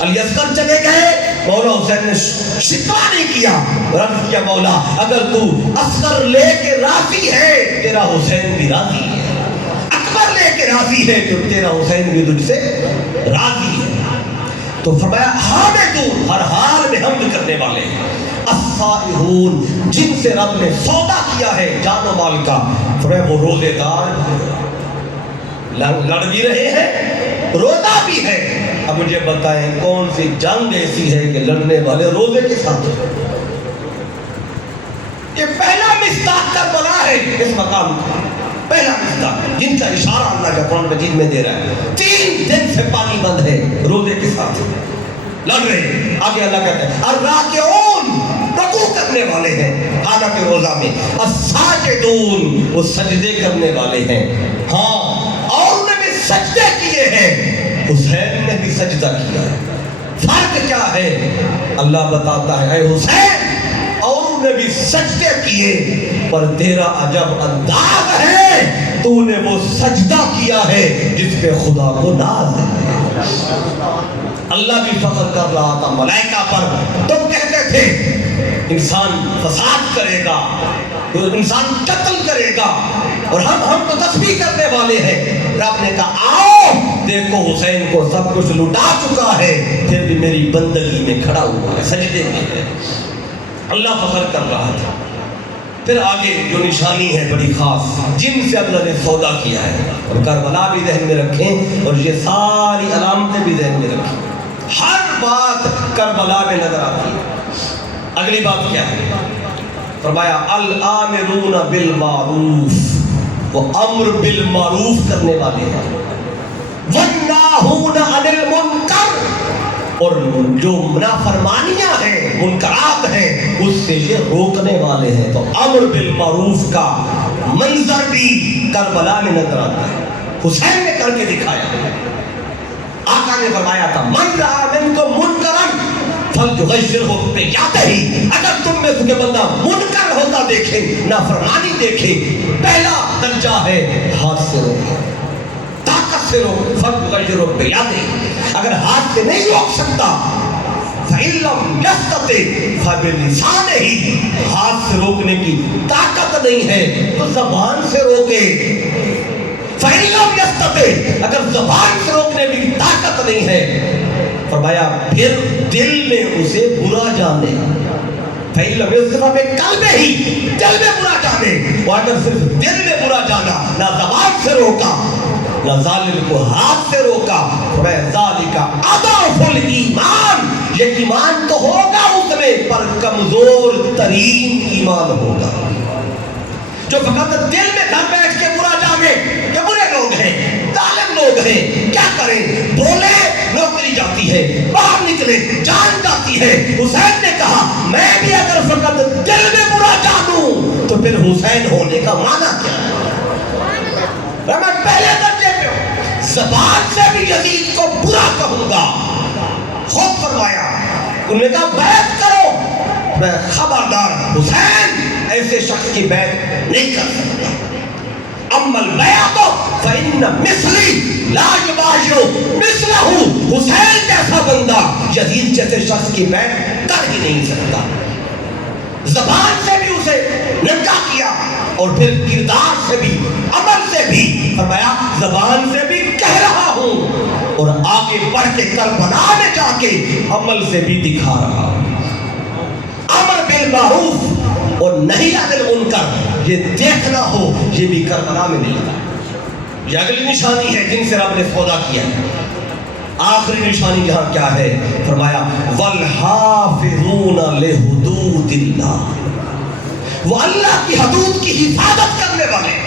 علی اصغر چلے گئے، مولا حسین نے شکوہ نہیں کیا، رب کیا مولا اگر تو اصغر لے کے راضی ہے تیرا حسین بھی راضی ہے، اکبر لے کے راضی ہے تو تیرا حسین بھی تجھ سے راضی ہے۔ تو فرمایا حامدون ہر حال میں حمد کرنے والے، الصائحون جن سے رب نے سودا کیا ہے جان و مال کا، فرمایا وہ روزے دار لڑ بھی رہے ہیں روزہ بھی ہے۔ اب مجھے بتائیں کون سی جنگ ایسی ہے کہ لڑنے والے روزے کے ساتھ؟ یہ پہلا مصداق کربلا ہے اس مقام کا، پہلا مصداق جن کا اشارہ اللہ کا قرآن مجید میں دے رہا ہے۔ 3 دن سے پانی بند ہے، روزے کے ساتھ لڑ رہے ہیں۔ آگے اللہ کہتا ہے الراکعون رکوع کرنے والے ہیں حالت روزہ میں، الساجدون وہ سجدے کرنے والے ہیں۔ ہاں اور انہوں نے بھی سجدے کیے ہیں، حسین نے بھی سجدہ کیا ہے۔ فرق کیا ہے؟ اللہ بتاتا ہے اے حسین اور انہوں نے بھی سجدے کیے، پر تیرا عجب انداز ہے تو نے وہ سجدہ کیا ہے جس پہ خدا کو ناز ہے۔ اللہ بھی فخر کر رہا تھا ملائکہ پر، تم کہتے تھے انسان فساد کرے گا، انسان قتل کرے گا، اور ہم تو تسبیح کرنے والے ہیں۔ رب نے کہا آؤ دیکھو حسین کو سب کچھ لٹا چکا ہے، پھر بھی میری بندگی میں کھڑا ہوا ہے، سجدے میں ہے۔ اللہ فخر کر رہا تھا۔ پھر آگے جو نشانی ہے بڑی خاص جن سے اللہ نے سودا کیا ہے، اور کربلا بھی ذہن میں رکھیں اور یہ ساری علامتیں بھی ذہن میں رکھیں، ہر بات کربلا میں نظر آتی ہے۔ اگلی بات کیا ہے؟ فرمایا الامرون بالمعروف، وہ امر بالمعروف کرنے والے ہیں، والناہون عن المنکر، اور جو نافرمانیاں ہیں، منکرات ہیں، اس سے یہ روکنے والے ہیں۔ تو امر بالمعروف کا منظر بھی کربلا میں نظر آتا ہے، حسین نے کر کے دکھایا۔ آقا نے فرمایا تھا من رأى منکم منکرا فلیغیرہ بیدہ، اگر تم میں سے بندہ منکر ہوتا دیکھے، نافرمانی دیکھے، پہلا درجہ ہے ہاتھ سے روکے، طاقت سے روکے، فلیغیرہ بیدہ، اگر ہاتھ سے نہیں روک سکتا فَإِن لَّمْ يَسْتَطِعْ فَبِلِسَانِهِ، ہاتھ سے روکنے کی طاقت نہیں ہے تو زبان سے روکے۔ فَإِن لَّمْ يَسْتَطِعْ، اگر زبان سے روکنے کی طاقت نہیں ہے، فرمایا پھر دل میں اسے برا جانے۔ فَإِن لَّمْ يَسْتَطِعْ بِقَلْبِهِ، دل میں برا جانے، اور اگر صرف دل میں برا جانا، نہ زبان سے روکا نہ ظالم کو ہاتھ سے روکا، ذَلِكَ أَضْعَفُ الْإِيمَانِ، یہ ایمان تو ہوگا اس میں پر کمزور ترین ایمان ہوگا۔ جو فقط دل میں گھر بیٹھ کے برا جانے کہ برے لوگ ہیں، ظالم لوگ ہیں، کیا کریں، بولے نوکری جاتی ہے، باہر نکلے جان جاتی ہے۔ حسین نے کہا میں بھی اگر فقط دل میں برا جانوں تو پھر حسین ہونے کا معنی کیا ہے؟ میں پہلے درجے پہ ہوں، زبان سے بھی یزید کو برا کہوں گا۔ خود فرمایا، انہوں نے کہا بیعت کرو، میں خبردار حسین ایسے شخص کی بیعت نہیں کر سکتا۔ اما البیعۃ فإن مثلی لا یباشر مثلہ، حسین جیسا بندہ یزید جیسے شخص کی بیعت کر ہی نہیں سکتا۔ زبان سے بھی اسے ننگا کیا اور پھر کردار سے بھی، عمل سے بھی، فرمایا زبان سے بھی کہہ رہا ہوں اور آگے بڑھ کے کربلا میں جا کے عمل سے بھی دکھا رہا ہوں۔ امر بالمعروف اور نہی عن المنکر، یہ دیکھنا ہو، یہ بھی کربلا میں ملتا ہے۔ یہ اگلی نشانی ہے جن سے رب نے سودا کیا ہے۔ آخری نشانی یہاں کیا ہے؟ فرمایا والحافظون لحدود اللہ، وہ اللہ کی حدود کی حفاظت کرنے والے۔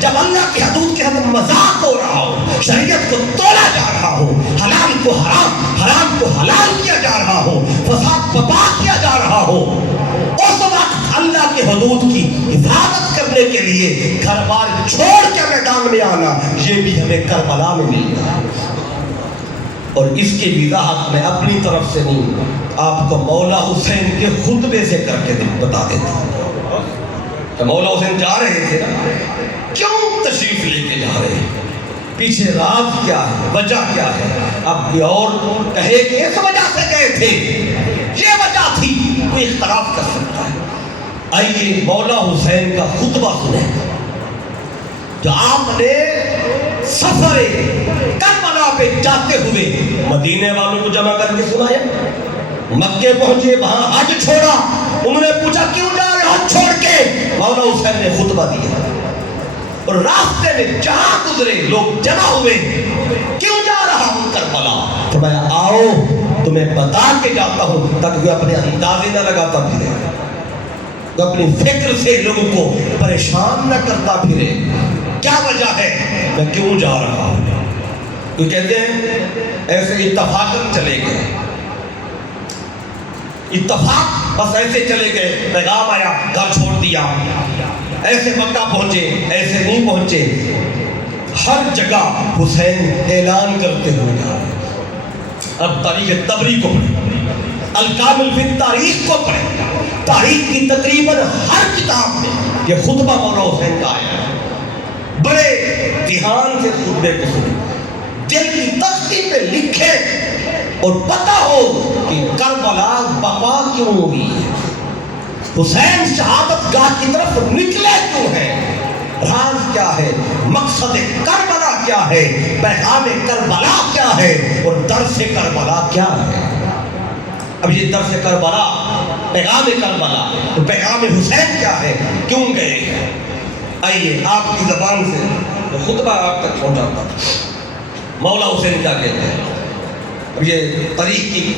جب اللہ کی حدود کے اندر مذاق ہو رہا ہو، شریعت کو توڑا جا رہا ہو، حلال کو حرام، حرام کو حلال کیا جا رہا ہو، فساد برپا کیا جا رہا ہو، اس وقت اللہ کے حدود کی حفاظت کرنے کے لیے گھر بار چھوڑ کے میدان میں آنا، یہ بھی ہمیں کربلا میں ملتا ہے۔ اور اس کی وضاحت میں اپنی طرف سے نہیں، آپ کو مولا حسین کے خطبے سے کر کے بتا دیتا ہوں۔ کہ مولا حسین جا رہے تھے نا، کیوں تشریف لے کے جا رہے ہیں، پیچھے راز کیا ہے، وجہ کیا ہے؟ اب کوئی اور کہے کہ اس وجہ سے گئے تھے، یہ وجہ تھی، کوئی اختلاف کر سکتا ہے۔ آئیے مولا حسین کا خطبہ سنیں جو آپ نے سفر کربلا پہ جاتے ہوئے مدینے والوں کو جمع کر کے سنایا۔ مکے پہنچے، وہاں حج چھوڑا، انہوں نے پوچھا کیوں جا رہے حج چھوڑ کے؟ مولا حسین نے خطبہ دیا، اور راستے میں جہاں گزرے لوگ جمع ہوئے، کیوں جا رہا ہوں کربلا؟ تو میں آؤ تمہیں بتا کے جاتا ہوں تاکہ کوئی اپنے اندازے نہ لگاتا پھرے، تو اپنی فکر سے لوگوں کو پریشان نہ کرتا پھرے۔ کیا وجہ ہے میں کیوں جا رہا ہوں؟ کوئی کہتے ہیں ایسے اتفاقاً چلے گئے، اتفاق بس ایسے چلے گئے، پیغام آیا گھر چھوڑ دیا، ایسے مکہ پہنچے، ایسے نہیں پہنچے۔ ہر جگہ حسین اعلان کرتے ہوئے جا رہے۔ اب تاریخ طبری کو پڑھیں، الکامل فی تاریخ کو پڑھیں، تاریخ کی تقریباً ہر کتاب میں یہ خطبہ مولا حسین کا آیا ہے۔ بڑے دھیان سے خطبے کو سنیں، دل کی تختی پہ لکھے اور پتہ ہو کہ کربلا بپا کیوں ہوئی ہے، حسین شہادت گاہ کی طرف نکلے کیوں ہیں، راز کیا ہے، مقصد کربلا کیا ہے، پیغام کربلا کیا ہے، اور درس کربلا کیا ہے۔ اب یہ درس کربلا، پیغام کربلا، تو پیغام حسین کیا ہے، کیوں گئے؟ آئیے آپ کی زبان سے خطبہ آپ تک پہنچاتا۔ مولا حسین کیا کہتے ہیں؟ اب یہ تاریخ کی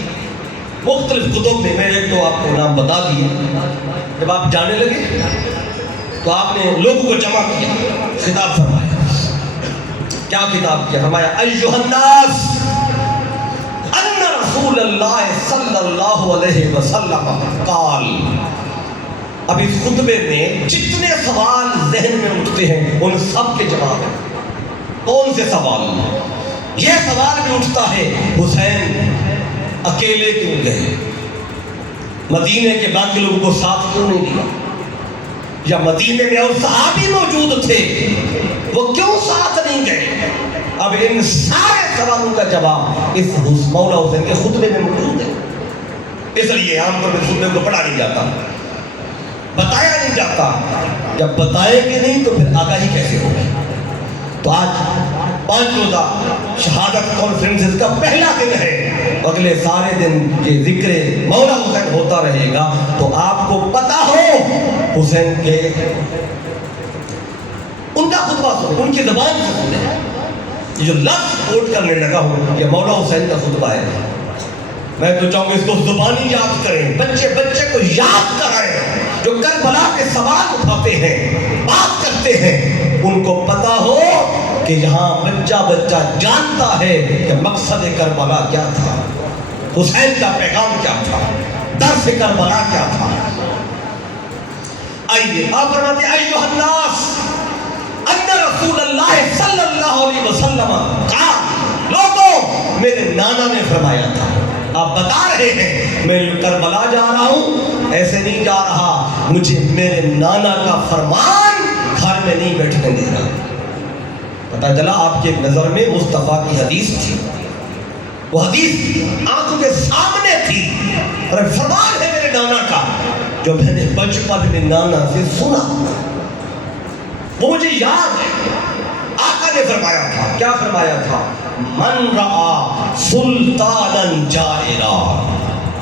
مختلف کتب میں میں ایک تو آپ کو نام بتا دیے. جب آپ جانے لگے تو آپ نے لوگوں کو جمع کیا, خطاب فرمایا. کیا خطاب کیا؟ فرمایا ایھا الناس ان رسول اللہ صلی اللہ علیہ وسلم قال. اب اس خطبے میں جتنے سوال ذہن میں اٹھتے ہیں ان سب کے جواب ہیں. کون سے سوال؟ یہ سوال بھی اٹھتا ہے حسین اکیلے کیوں گئے؟ مدینے کے باقی لوگوں کو ساتھ کیوں نہیں لیا؟ یا مدینے میں اور صحابی موجود تھے, وہ کیوں ساتھ نہیں گئے؟ اب ان سارے سوالوں کا جواب اس مولا حسین کے خطبے میں موجود ہے. اس لیے عام طور پر خطبے کو پڑھا نہیں جاتا, بتایا نہیں جاتا. جب بتائیں گے نہیں تو پھر آگاہی کیسے ہوگی؟ تو آج 5 روزہ شہادت کانفرنسز کا پہلا دن ہے. اگلے سارے دن یہ ذکر مولا حسین ہوتا رہے گا تو آپ کو پتا ہو حسین کے ان کا خطبہ سنیں, ان کی زبان سے سنیں. یہ جو لفظ کوٹ کرنے لگا ہوں یہ مولا حسین کا خطبہ ہے. میں تو چاہوں گا اس کو زبانی یاد کریں, بچے کو یاد کرائیں. جو کربلا کے سوال اٹھاتے ہیں, بات کرتے ہیں, ان کو پتا ہو کہ یہاں بچہ جانتا ہے کہ مقصد کربلا کیا تھا, حسین کا پیغام کیا تھا, درس کربلا کیا تھا. آئیے آپ فرماتے ہیں ایھا الناس ان رسول اللہ صلی اللہ علیہ وسلم قال. لوگوں, میرے نانا نے فرمایا تھا. آپ بتا رہے ہیں میں کربلا جا رہا ہوں, ایسے نہیں جا رہا, مجھے میرے نانا کا فرمان گھر میں نہیں بیٹھنے دے رہا. پتہ چلا آپ کے نظر میں مصطفیٰ کی حدیث تھی, وہ حدیث آنکھوں کے سامنے تھی, اور فرمان ہے میرے نانا کا جو میں نے بچپن میں نانا سے سنا, وہ مجھے یاد ہے. آقا نے فرمایا تھا, کیا فرمایا تھا؟ من رعا سلطانا جائرا.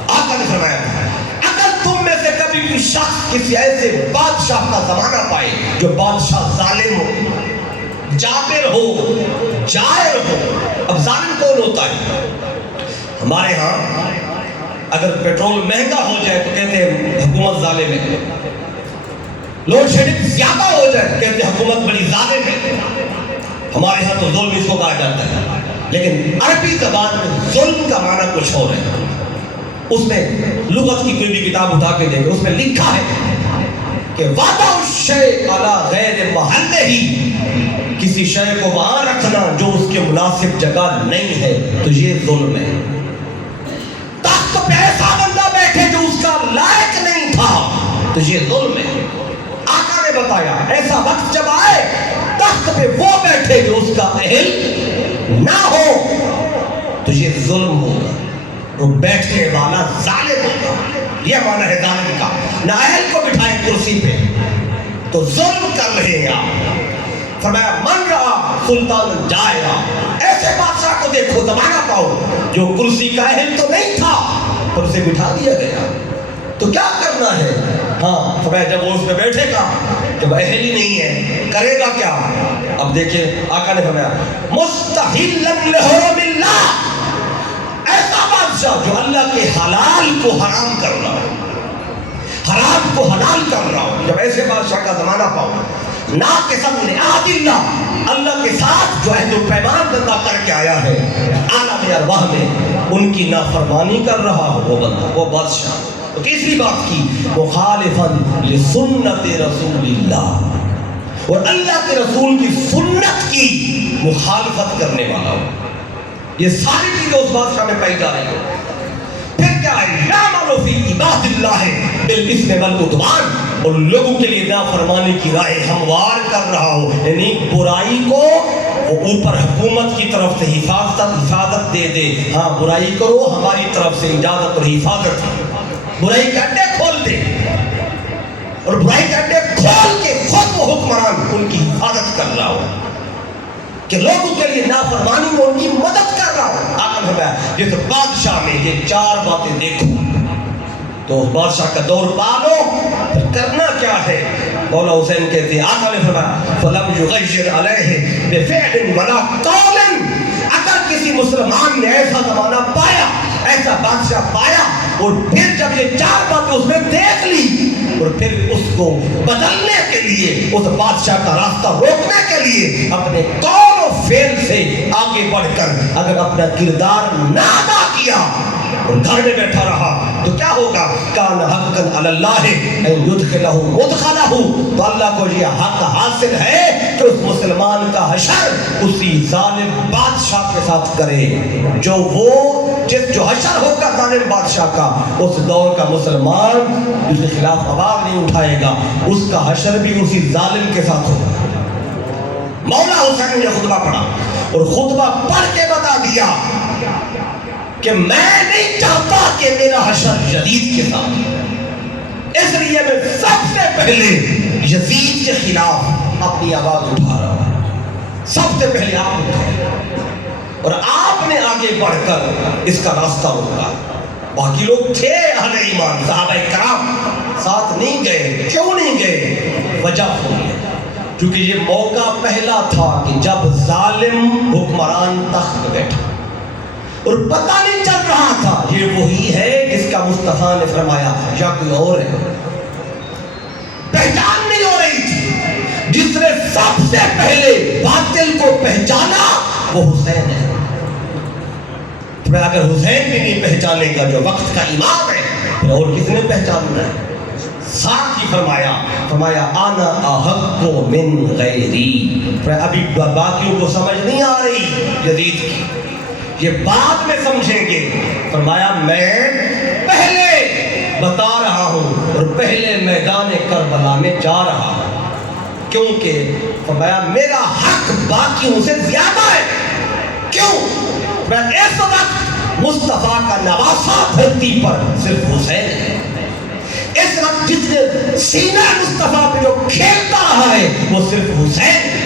آقا نے فرمایا تھا اگر تم میں سے کبھی کوئی شخص کسی ایسے بادشاہ کا زمانہ پائے جو بادشاہ ظالم ہو, جابر ہو, جائر ہو. اب ظالم کون ہوتا ہے؟ ہمارے ہاں اگر پیٹرول مہنگا ہو جائے تو کہتے ہیں حکومت ظالم ہے, لوڈ شیڈنگ زیادہ ہو جائے کہتے ہیں حکومت بڑی ظالم ہے. ہمارے یہاں تو ظلم اس کو کہا جاتا ہے, لیکن عربی زبان میں ظلم کا معنی کچھ اور ہے. اس میں لغت کی کوئی بھی کتاب اٹھا کے دیکھیں, اس میں لکھا ہے کہ وضع الشیء علی غیر محلہ, کسی شے کو وہاں رکھنا جو اس کے مناسب جگہ نہیں ہے تو یہ ظلم ہے. تخت پہ ایسا بندہ بیٹھے جو اس کا لائق نہیں تھا تو یہ ظلم ہے. آقا نے بتایا ایسا وقت جب آئے تخت پہ وہ بیٹھے جو اس کا اہل نہ ہو تو یہ ظلم ہوگا, وہ بیٹھنے والا ظالم ہوگا. یہ معنی ہے ظالم کا. نااہل کو بٹھائیں کرسی پہ تو ظلم کر رہے ہیں آپ. فرمایا من رعا سلطان جائرا, ایسے بادشاہ کو دیکھو زمانہ پاؤ جو کرسی کا اہل تو نہیں تھا پر اسے بٹھا دیا گیا, تو کیا کرنا ہے؟ ہاں فرمایا جب وہ اس پہ بیٹھے گا, جب اہل ہی نہیں ہے کرے گا کیا؟ اب دیکھیں آقا نے فرمایا مستحلا لحرم اللہ, ایسا بادشاہ جو اللہ کے حلال کو حرام کر رہا ہو, حرام کو حلال کر رہا ہو. جب ایسے بادشاہ کا زمانہ پاؤ, ناقصاً لعہد اللہ, اللہ کے ساتھ جو عہد و پیمان بندہ کر کے آیا ہے عالم ارواح میں, ان کی نافرمانی کر رہا ہو وہ بندہ, وہ بادشاہ. تو تیسری بات کی مخالفاً لسنت رسول اللہ, اور اللہ کے رسول کی سنت کی مخالفت کرنے والا ہو. یہ ساری چیزیں اس بادشاہ میں پائی جا رہی ہو. پھر کیا ہے؟ یعمل فی عباد اللہ بالاسم والعدوان, اور لوگوں کے لیے نافرمانی کی راہیں ہموار کر رہا ہو, یعنی برائی کو وہ اوپر حکومت کی طرف سے حفاظت دے دے, ہاں برائی کرو ہماری طرف سے اجازت اور حفاظت, برائی کے اڈے کھول دے, اور برائی کے اڈے کھول کے خود وہ حکمران ان کی حفاظت کر رہا ہو کہ لوگوں کے لیے نافرمانی میں ان کی مدد کر رہا ہو. آقا نے فرمایا جس بادشاہ میں یہ 4 باتیں دیکھو تو اس بادشاہ کا دور پالو. پھر کرنا کیا ہے؟ مولا حسین کہتے ہیں آقا نے فرمایا فلم یغیر علیہ بفعل ولا قول, اگر کسی مسلمان نے ایسا زمانہ پایا, ایسا بادشاہ پایا اور پھر جب یہ 4 باتیں اس نے دیکھ لی اور پھر اس کو بدلنے کے لیے اس بادشاہ کا راستہ روکنے کے لیے اپنے قول و فعل سے آگے بڑھ کر اگر اپنا کردار نہ ادا کیا اور گھر میں بیٹھا رہا تو کیا ہوگا؟ کان حقا علی اللہ ان یدخلہ مدخلہ، تو اللہ کو یہ حق حاصل ہے کہ اس مسلمان کا حشر اسی ظالم بادشاہ کے ساتھ کرے جو حشر ہوگا ظالم بادشاہ کا، اس دور کا مسلمان اس کے خلاف آواز نہیں اٹھائے گا، اس کا حشر بھی اسی ظالم کے ساتھ ہوگا۔ مولا حسین نے خطبہ پڑھا اور خطبہ پڑھ کے بتا دیا کہ میں نہیں چاہتا کہ میرا حشر یزید کے ساتھ، اس لیے میں سب سے پہلے یزید کے خلاف اپنی آواز اٹھا رہا ہوں، سب سے پہلے آپ اٹھائیں، اور آپ نے آگے بڑھ کر اس کا راستہ روکا۔ باقی لوگ تھے اہل ایمان، صحابہ کرام ساتھ نہیں گئے۔ کیوں نہیں گئے؟ وجہ ہوئی ہے کیونکہ یہ موقع پہلا تھا کہ جب ظالم حکمران تخت پہ بیٹھا اور پتہ نہیں چل رہا تھا یہ وہی ہے جس کا مصطفیٰ نے فرمایا یا کوئی اور ہے، پہچان نہیں ہو رہی تھی۔ جس نے سب سے پہلے باطل کو پہچانا وہ حسین ہے۔ اگر حسین بھی نہیں پہچانے گا جو وقت کا امام ہے، پھر اور کس نے پہچاننا ہے؟ ساتھ ہی فرمایا انا احق من غیری۔ ابھی باقیوں کو سمجھ نہیں آ رہی یزید کی، یہ بعد میں سمجھیں گے۔ فرمایا میں پہلے بتا رہا ہوں اور پہلے میدان کربلا میں جا رہا ہوں، کیونکہ فرمایا میرا حق باقیوں سے زیادہ ہے۔ کیوں؟ میں اس وقت مصطفیٰ کا نواسہ دھرتی پر صرف حسین ہے۔ اس وقت جتنے سینہ مصطفیٰ پہ جو کھیلتا رہا ہے وہ صرف حسین ہے۔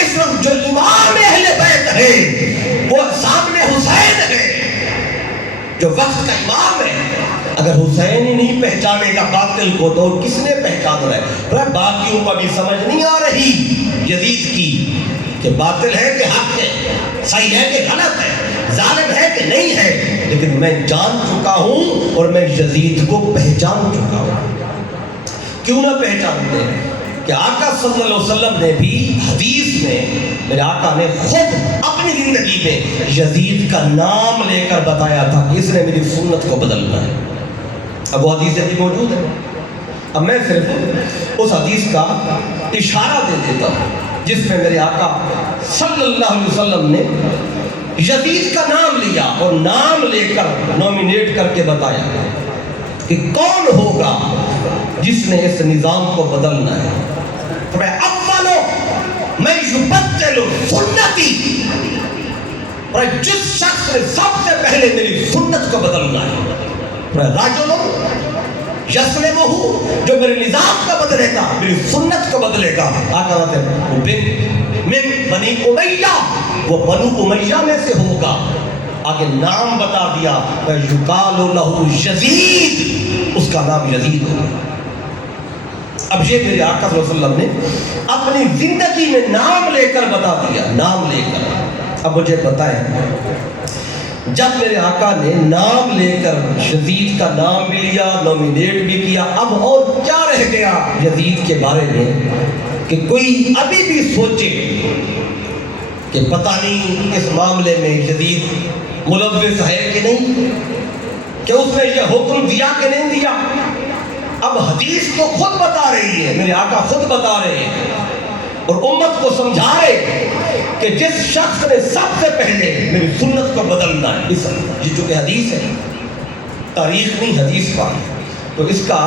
اس وقت جو امام اہل بیت ہے وہ سامنے حسین ہے جو وقت کا امام ہے۔ اگر حسین ہی نہیں پہچانے گا باطل کو تو کس نے پہچانا ہے؟ باقیوں کو بھی سمجھ نہیں آ رہی یزید کی کہ باطل ہے کہ حق ہے، صحیح ہے کہ غلط ہے، ظالم ہے کہ نہیں ہے، لیکن میں جان چکا ہوں اور میں یزید کو پہچان چکا ہوں۔ کیوں نہ پہچانتے کہ آقا صلی اللہ علیہ وسلم نے بھی حدیث میں میرے آقا نے خود اپنی زندگی میں یزید کا نام لے کر بتایا تھا کہ اس نے میری سنت کو بدلنا ہے۔ اب وہ حدیث بھی موجود ہے، اب میں صرف اس حدیث کا اشارہ دے دیتا ہوں جس میں میرے آقا صلی اللہ علیہ وسلم نے یزید کا نام لیا اور نام لے کر نومینیٹ کر کے بتایا کہ کون ہوگا جس نے اس نظام کو بدلنا ہے۔ اولو من یبدل سنتی، اور جس شخص نے سب سے پہلے میری سنت کو بدلنا ہے، رجل یسلمہ، جو میرے نظام کو بدلے گا، میری سنت کو بدلے گا۔ آقا کہتے ہیں من بنی امیہ، وہ بنو امیہ میں سے ہوگا۔ آگے نام بتا دیا یقال لہ یزید، اس کا نام یزید ہوگا۔ اب یہ میرے آقا صلی اللہ علیہ وسلم نے اپنی زندگی میں نام لے کر بتا دیا، نام لے کر۔ اب مجھے بتائیں جب میرے آقا نے نام لے کر یزید کا نام بھی لیا، نومینیٹ بھی کیا، اب اور کیا رہ گیا یزید کے بارے میں کہ کوئی ابھی بھی سوچے کہ پتہ نہیں اس معاملے میں یزید ملوث ہے کہ نہیں، کہ اس نے یہ حکم دیا کہ نہیں دیا۔ اب حدیث تو خود بتا رہی ہے، میرے آقا خود بتا رہے ہیں اور امت کو سمجھا رہے کہ جس شخص نے سب سے پہلے میری سنت کو بدلنا ہے، یہ چونکہ حدیث ہے، تاریخ نہیں حدیث کا، تو اس کا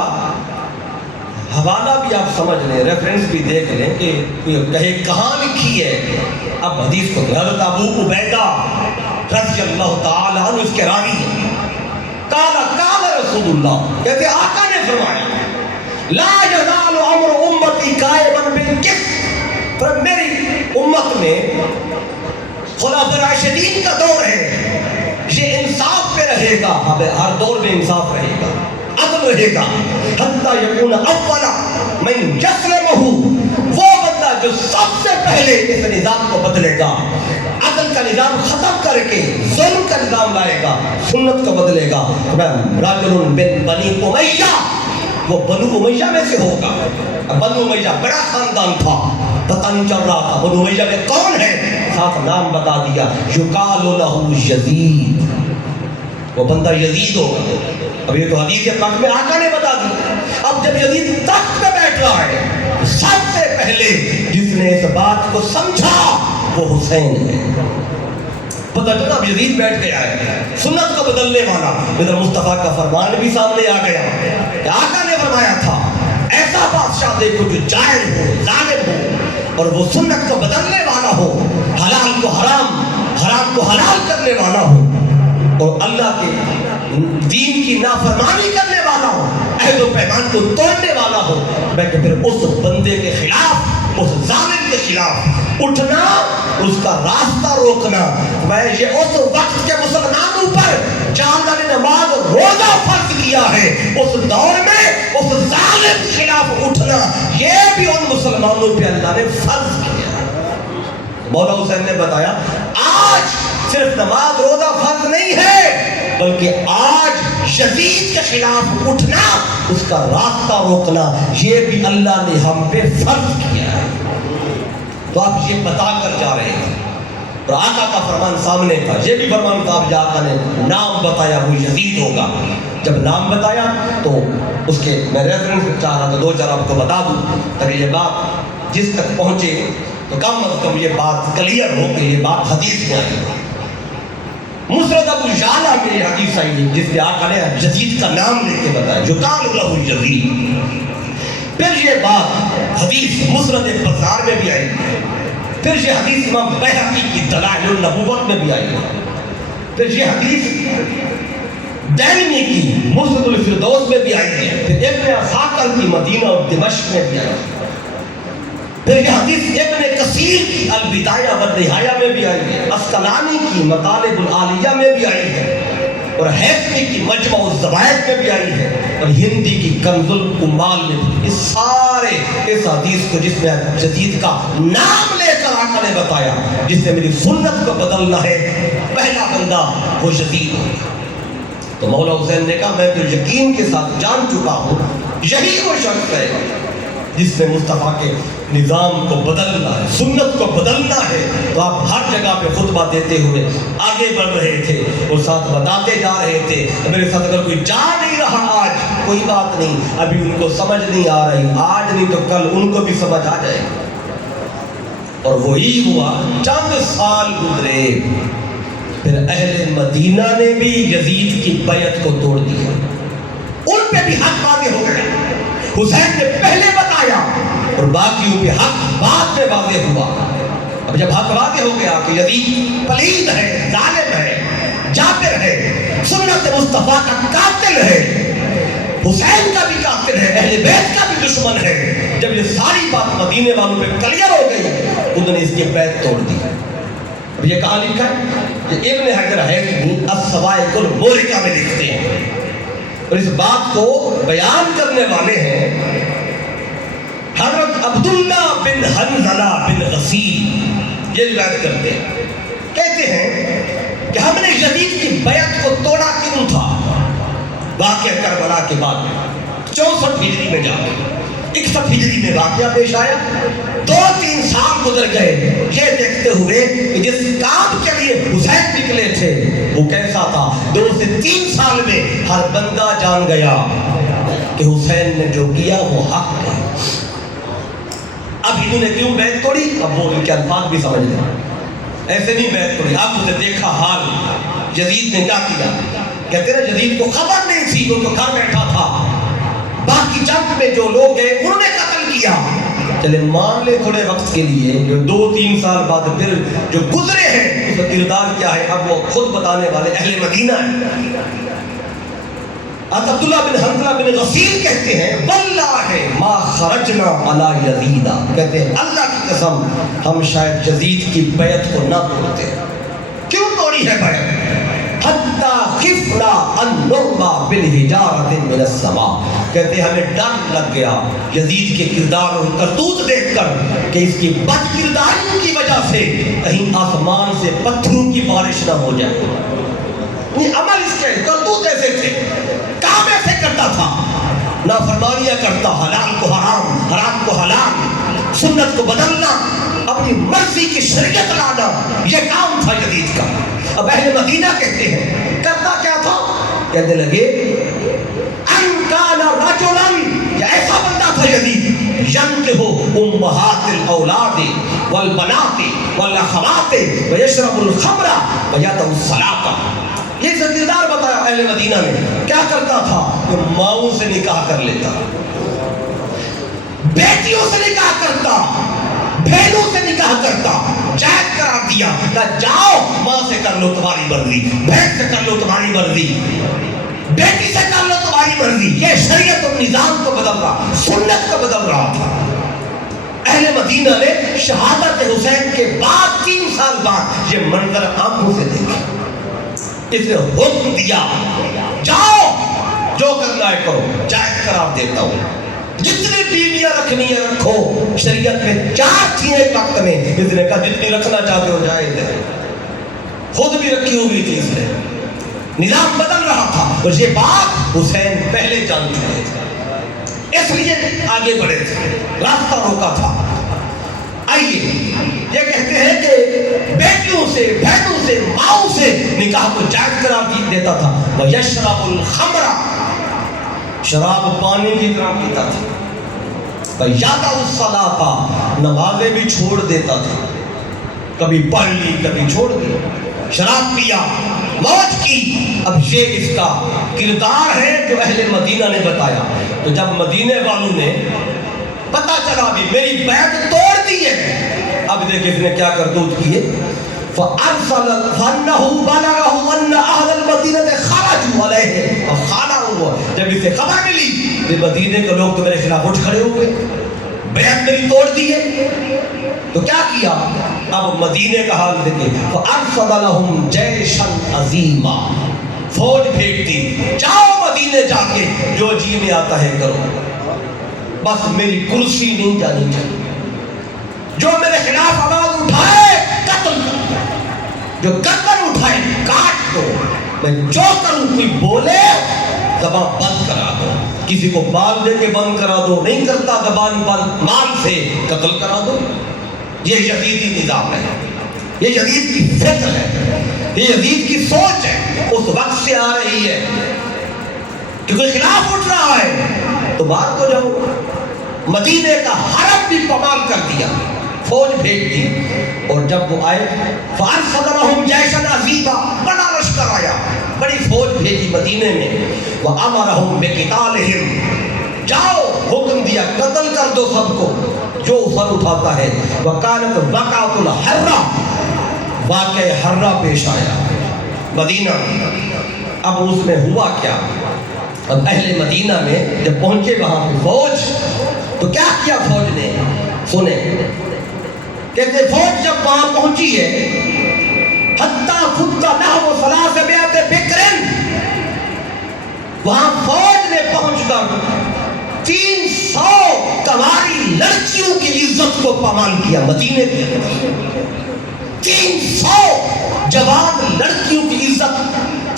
حوالہ بھی آپ سمجھ لیں، ریفرنس بھی دیکھ لیں کہ کہے کہاں لکھی ہے۔ اب حدیث کو حضرت ابو عبیدہ رضی اللہ تعالی عنہ اس کے راوی ہیں، قال رسول اللہ، کہتے آقا نے فرمایا لا یزال امر امتی قائما بالقسط، پر میری امت میں خلفاء راشدین کا دور ہے، یہ انصاف پہ رہے گا، ہر دور میں انصاف رہے گا، عدل رہے گا، حتی یکون اولا من یسلمہ، وہ بندہ جو سب سے پہلے اس نظام کو بدلے گا، عدل کا نظام ختم کر کے ظلم کا نظام لائے گا، سنت کو بدلے گا۔ رجل بن بنی امیہ، وہ بنو امیہ میں سے ہوگا۔ بنو امیہ بڑا خاندان تھا، پتہ نہیں چل رہا تھا بنو امیہ میں کون ہے، ساتھ نام بتا دیا، یقال لہ یزید، وہ بندہ یزید ہوگا۔ اب یہ تو حدیث پاک میں آقا نے بتا دیا۔ اب جب یزید تخت پہ بیٹھ رہا ہے، سب سے پہلے جس نے اس بات کو سمجھا وہ حسین ہے۔ پتہ چلا اب یزید بیٹھ گیا ہے، سنت کو بدلنے والا۔ ادھر مصطفیٰ کا فرمان بھی سامنے آ گیا کہ آقا نے فرمایا تھا ایسا بادشاہ دیکھو جو جائر ہو، ظالم ہو، اور وہ سنت کو بدلنے والا ہو، حلال کو حرام، حرام کو حلال کرنے والا ہو، اور اللہ کے دین کی نافرمانی کرنے والا ہو، عہد و پیمان کو توڑنے والا ہو۔ میں کہ پھر اس بندے کے خلاف، اس ظالم کے خلاف اٹھنا، اس کا راستہ روکنا۔ میں یہ اس وقت کے مسلمانوں پر جہاں اللہ نے نماز روزہ فرض کیا ہے، اس دور میں اس ظالم کے خلاف اٹھنا، یہ بھی ان مسلمانوں پہ اللہ نے فرض کیا۔ مولا حسین نے بتایا آج صرف نماز روزہ فرض نہیں ہے، بلکہ آج یزید کے خلاف اٹھنا، اس کا راستہ روکنا، یہ بھی اللہ نے ہم پہ فرض کیا ہے۔ تو آپ یہ بتا کر جا رہے ہیں، اور آقا کا فرمان سامنے تھا، یہ بھی فرمان تھا جب آقا نے نام بتایا وہ یزید ہوگا۔ جب نام بتایا تو اس کے میں ریفرنس چاہ رہا تھا، دو چار آپ کو بتا دوں تاکہ یہ بات جس تک پہنچے تو کم از کم یہ بات کلیئر ہو کہ یہ بات حدیث میں آئی۔ مسند ابو یعلا میں یہ حدیث آئی ہے جس میں آقا نے یزید کا نام لے کے بتایا، یقال لہ یزید۔ پھر یہ بات حدیث مسند بزار میں بھی آئی، پھر یہ حدیث امام بیہقی کی دلائل النبوت میں بھی آئی، پھر یہ حدیث دارمی کی مسند الفردوس میں بھی آئی ہے، پھر ابن عساکر کی مدینہ اور دمشق میں بھی آئی، پھر یہ حدیث ابن کثیر کی البدایہ والنہایہ میں بھی آئی ہے، اسقلانی کی مطالب العالیہ میں بھی آئی ہے، اور حیثمی کی مجمع الزوائد میں بھی آئی ہے، اور ہندی کی کنز العمال میں بھی۔ اس سارے اس حدیث کو جس میں یزید کا نام لے کر آقا نے بتایا، جس نے میری سنت کو بدلنا ہے، پہلا بندہ وہ یزید ہے۔ تو مولا حسین نے کہا میں پھر یقین کے ساتھ جان چکا ہوں یہی وہ شخص ہے جس نے مصطفیٰ کے نظام کو بدلنا ہے، سنت کو بدلنا ہے۔ تو آپ ہر جگہ پہ خطبہ دیتے ہوئے آگے بڑھ رہے تھے اور ساتھ بتاتے جا رہے تھے۔ میرے ساتھ اگر کوئی جا نہیں رہا آج کوئی بات نہیں، ابھی ان کو سمجھ نہیں آ رہی، آج نہیں تو کل ان کو بھی سمجھ آ جائے گا۔ اور وہی ہوا، چند سال گزرے، پھر اہل مدینہ نے بھی یزید کی بیعت کو توڑ دیا، ان پہ بھی حق واضح ہو گئے۔ حسین نے پہلے بتایا اور باقیوں پہ حق بعد میں واضح ہوا۔ اب جب حق واضح ہو گیا کہ یزید پلید ہے، ظالم ہے، جابر ہے، سنت مصطفیٰ کا قاتل ہے، حسین کا بھی قاتل ہے، اہل بیت کا بھی دشمن ہے، جب یہ ساری بات مدینے والوں پہ کلیئر ہو گئی، انہوں نے اس کی بیعت توڑ دی۔ اب یہ کہاں لکھا ہے کہ ابن حجر حیثمی الصواعق المورقہ میں لکھتے ہیں، اور اس بات کو بیان کرنے والے ہیں حضرت عبداللہ بن حنظلہ بن غسیل، یہ روایت کرتے ہیں، کہتے ہیں کہ ہم نے یزید کی بیعت کو توڑا کیوں تھا؟ واقعہ کربلا کے بعد 64 ہجری میں جا کے 61 ہجری میں واقعہ پیش آیا، 2-3 سال گزر گئے یہ دیکھتے ہوئے کہ جس کام کے لیے حسین نکلے تھے وہ کیسا تھا۔ 2 سے 3 سال میں ہر بندہ جان گیا کہ حسین نے جو کیا وہ حق ہے۔ اب انہوں نے کیوں بیعت توڑی؟ اب وہ ان کے الفاظ بھی سمجھ لیں، ایسے نہیں بیعت توڑی، اب اسے دیکھا حال یزید نے کیا کیا۔ کہتے ہیں یزید کو خبر نہیں تھی، وہ تو گھر بیٹھا تھا، باقی جنگ میں جو لوگ گئے انہوں نے قتل کیا۔ چلے مان لے تھوڑے وقت کے لیے، جو 2-3 سال بعد پھر جو گزرے ہیں اس کا کردار کیا ہے اب وہ خود بتانے والے اہل مدینہ ہیں۔ عبداللہ بن حنظلہ بن غسیل کہتے ہیں واللہ ما خرجنا علی یزید، کہتے ہیں اللہ کی قسم ہم شاید یزید کی بیعت کو نہ توڑتے۔ کیوں توڑی ہے بیعت؟ حتی خفنا ان نرمی بالحجارۃ من السماء، کہتے ہیں ہمیں ڈر لگ گیا یزید کے کردار اور کرتوت دیکھ کر کہ اس کی بد کرداری وجہ سے کہیں آسمان سے پتھروں کی بارش نہ ہو جائے. عمل اس کے کرتوت ایسے تھے, کام ایسے کرتا تھا, نافرمانیاں کرتا, حلال کو حرام, حرام کو حلال, سنت کو بدلنا, اپنی مرضی کی شریعت لانا, یہ کام تھا یزید کا. اب اہل مدینہ کہتے ہیں کرتا کیا تھا؟ کہنے لگے ان کان رجلا, یہ ایسا بندہ تھا یزید, ینکحو امہات الاولاد والبنات والاخوات ویشرب الخمر ویدع الصلاۃ. یہ کردار بتایا اہل مدینہ نے. کیا کرتا تھا؟ کہ ماؤں سے نکاح کر لیتا, بیٹیوں سے نکاح کرتا, بہنوں سے نکاح کرتا, جائز قرار دیا کہ جاؤ ماں سے کر لو تمہاری مرضی, بہن سے کر لو تمہاری مرضی, بیٹی سے کر لو تمہاری مرضی. یہ شریعت اور نظام کو بدل رہا, سنت کو بدل رہا تھا. اہل مدینہ نے شہادت حسین کے بعد 3 سال بعد یہ منظر آنکھوں سے دیکھا. اس نے حکم دیا جاؤ جو کرنا ہے کرو, جائز قرار دیتا ہوں, جتنی بیویاں رکھنی ہے رکھو. شریعت میں 4 تھیں ایک وقت میں, اس نے کہا جتنی رکھنا چاہتے ہو جائز ہے. خود بھی رکھی ہوئی تھی اس نے. نظام بدل رہا تھا اور یہ بات حسین پہلے جان چکے تھے, اس لیے آگے بڑھے تھے, راستہ روکا تھا. آئیے یہ کہتے ہیں کہ بیٹیوں سے, بہنوں سے, ماؤں سے نکاح کو جائز قرار دیتا تھا. وَيَشْرَبُ الْخَمْرَ, شراب پانی کی طرح پیتا تھا. وَيَدَعُ الصَّلَاةَ, نمازیں بھی چھوڑ دیتا تھا, کبھی پڑھ لی کبھی چھوڑ دی. شراب پیا, موج کی. اب یہ اس کا کردار ہے جو اہل مدینہ نے بتایا. تو جب مدینے والوں نے پتا چلا بھی میری بیعت توڑ دی ہے, اب دیکھ اس نے کیا کرتوت کیے. فَأَرْسَلَ فَأَنَّهُ بَلَغَهُ أَنَّ أَهْلَ الْمَدِينَةِ خَرَجُوا عَلَيْهِ وَخَانَعُوهُ. جب اسے خبر ملی کہ مدینے کے لوگ تو میرے خلاف اٹھ کھڑے ہوئے, بیعت میری توڑ دی ہے, تو کیا کیا؟ اب مدینے کا حال دیکھیں. فَأَرْسَلَ لَهُمْ جَيْشًا عَظِيمًا, فوج بھیج دی, جاؤ مدینے جا کے جو جی میں آتا ہے کرو, بس میری کرسی نہیں جانی چاہیے. جو میرے خلاف آواز اٹھائے قتل کر, جو گردن اٹھائے کاٹ دو. میں جو کروں, کوئی بولے زبان بند کرا دو, کسی کو بال دے کے بند کرا دو, نہیں کرتا زبان بند, مال سے قتل کرا دو. یہ یزیدی نظام ہے, یہ یزید کی فکر ہے, یہ یزید کی سوچ ہے, اس وقت سے آ رہی ہے. کہ کوئی خلاف اٹھ رہا ہے تو باہر کو جاؤ. مدینے کا حرم بھی پامال کر دیا, فوج بھیج دی. اور جب وہ آئے فَأَرْسَلَ لَهُمْ جَيْشًا عَظِيمًا, بڑا لشکر آیا, بڑی فوج بھیجی مدینے میں. وَأَمَرَهُمْ بِقِتَالِهِمْ, جاؤ حکم دیا قتل کر دو سب کو جو سر اٹھاتا ہے. وَكَانَتْ وَقَعَةُ الْحَرَّةِ, واقعہ حرہ پیش آیا مدینہ. اب اس میں ہوا کیا؟ اب اہل مدینہ میں جب پہنچے وہاں پہ فوج, تو کیا کیا فوج نے؟ سنیں, کہتے فوج جب وہاں پہنچی ہے حتیٰ فُتَّ نَحْوُ ثَلَاثَمِائَةِ بِکْرٍ, وہاں فوج نے پہنچ کر 300 کنواری لڑکیوں کی عزت کو پامال کیا. مدینے کے 300 جوان لڑکیوں کی عزت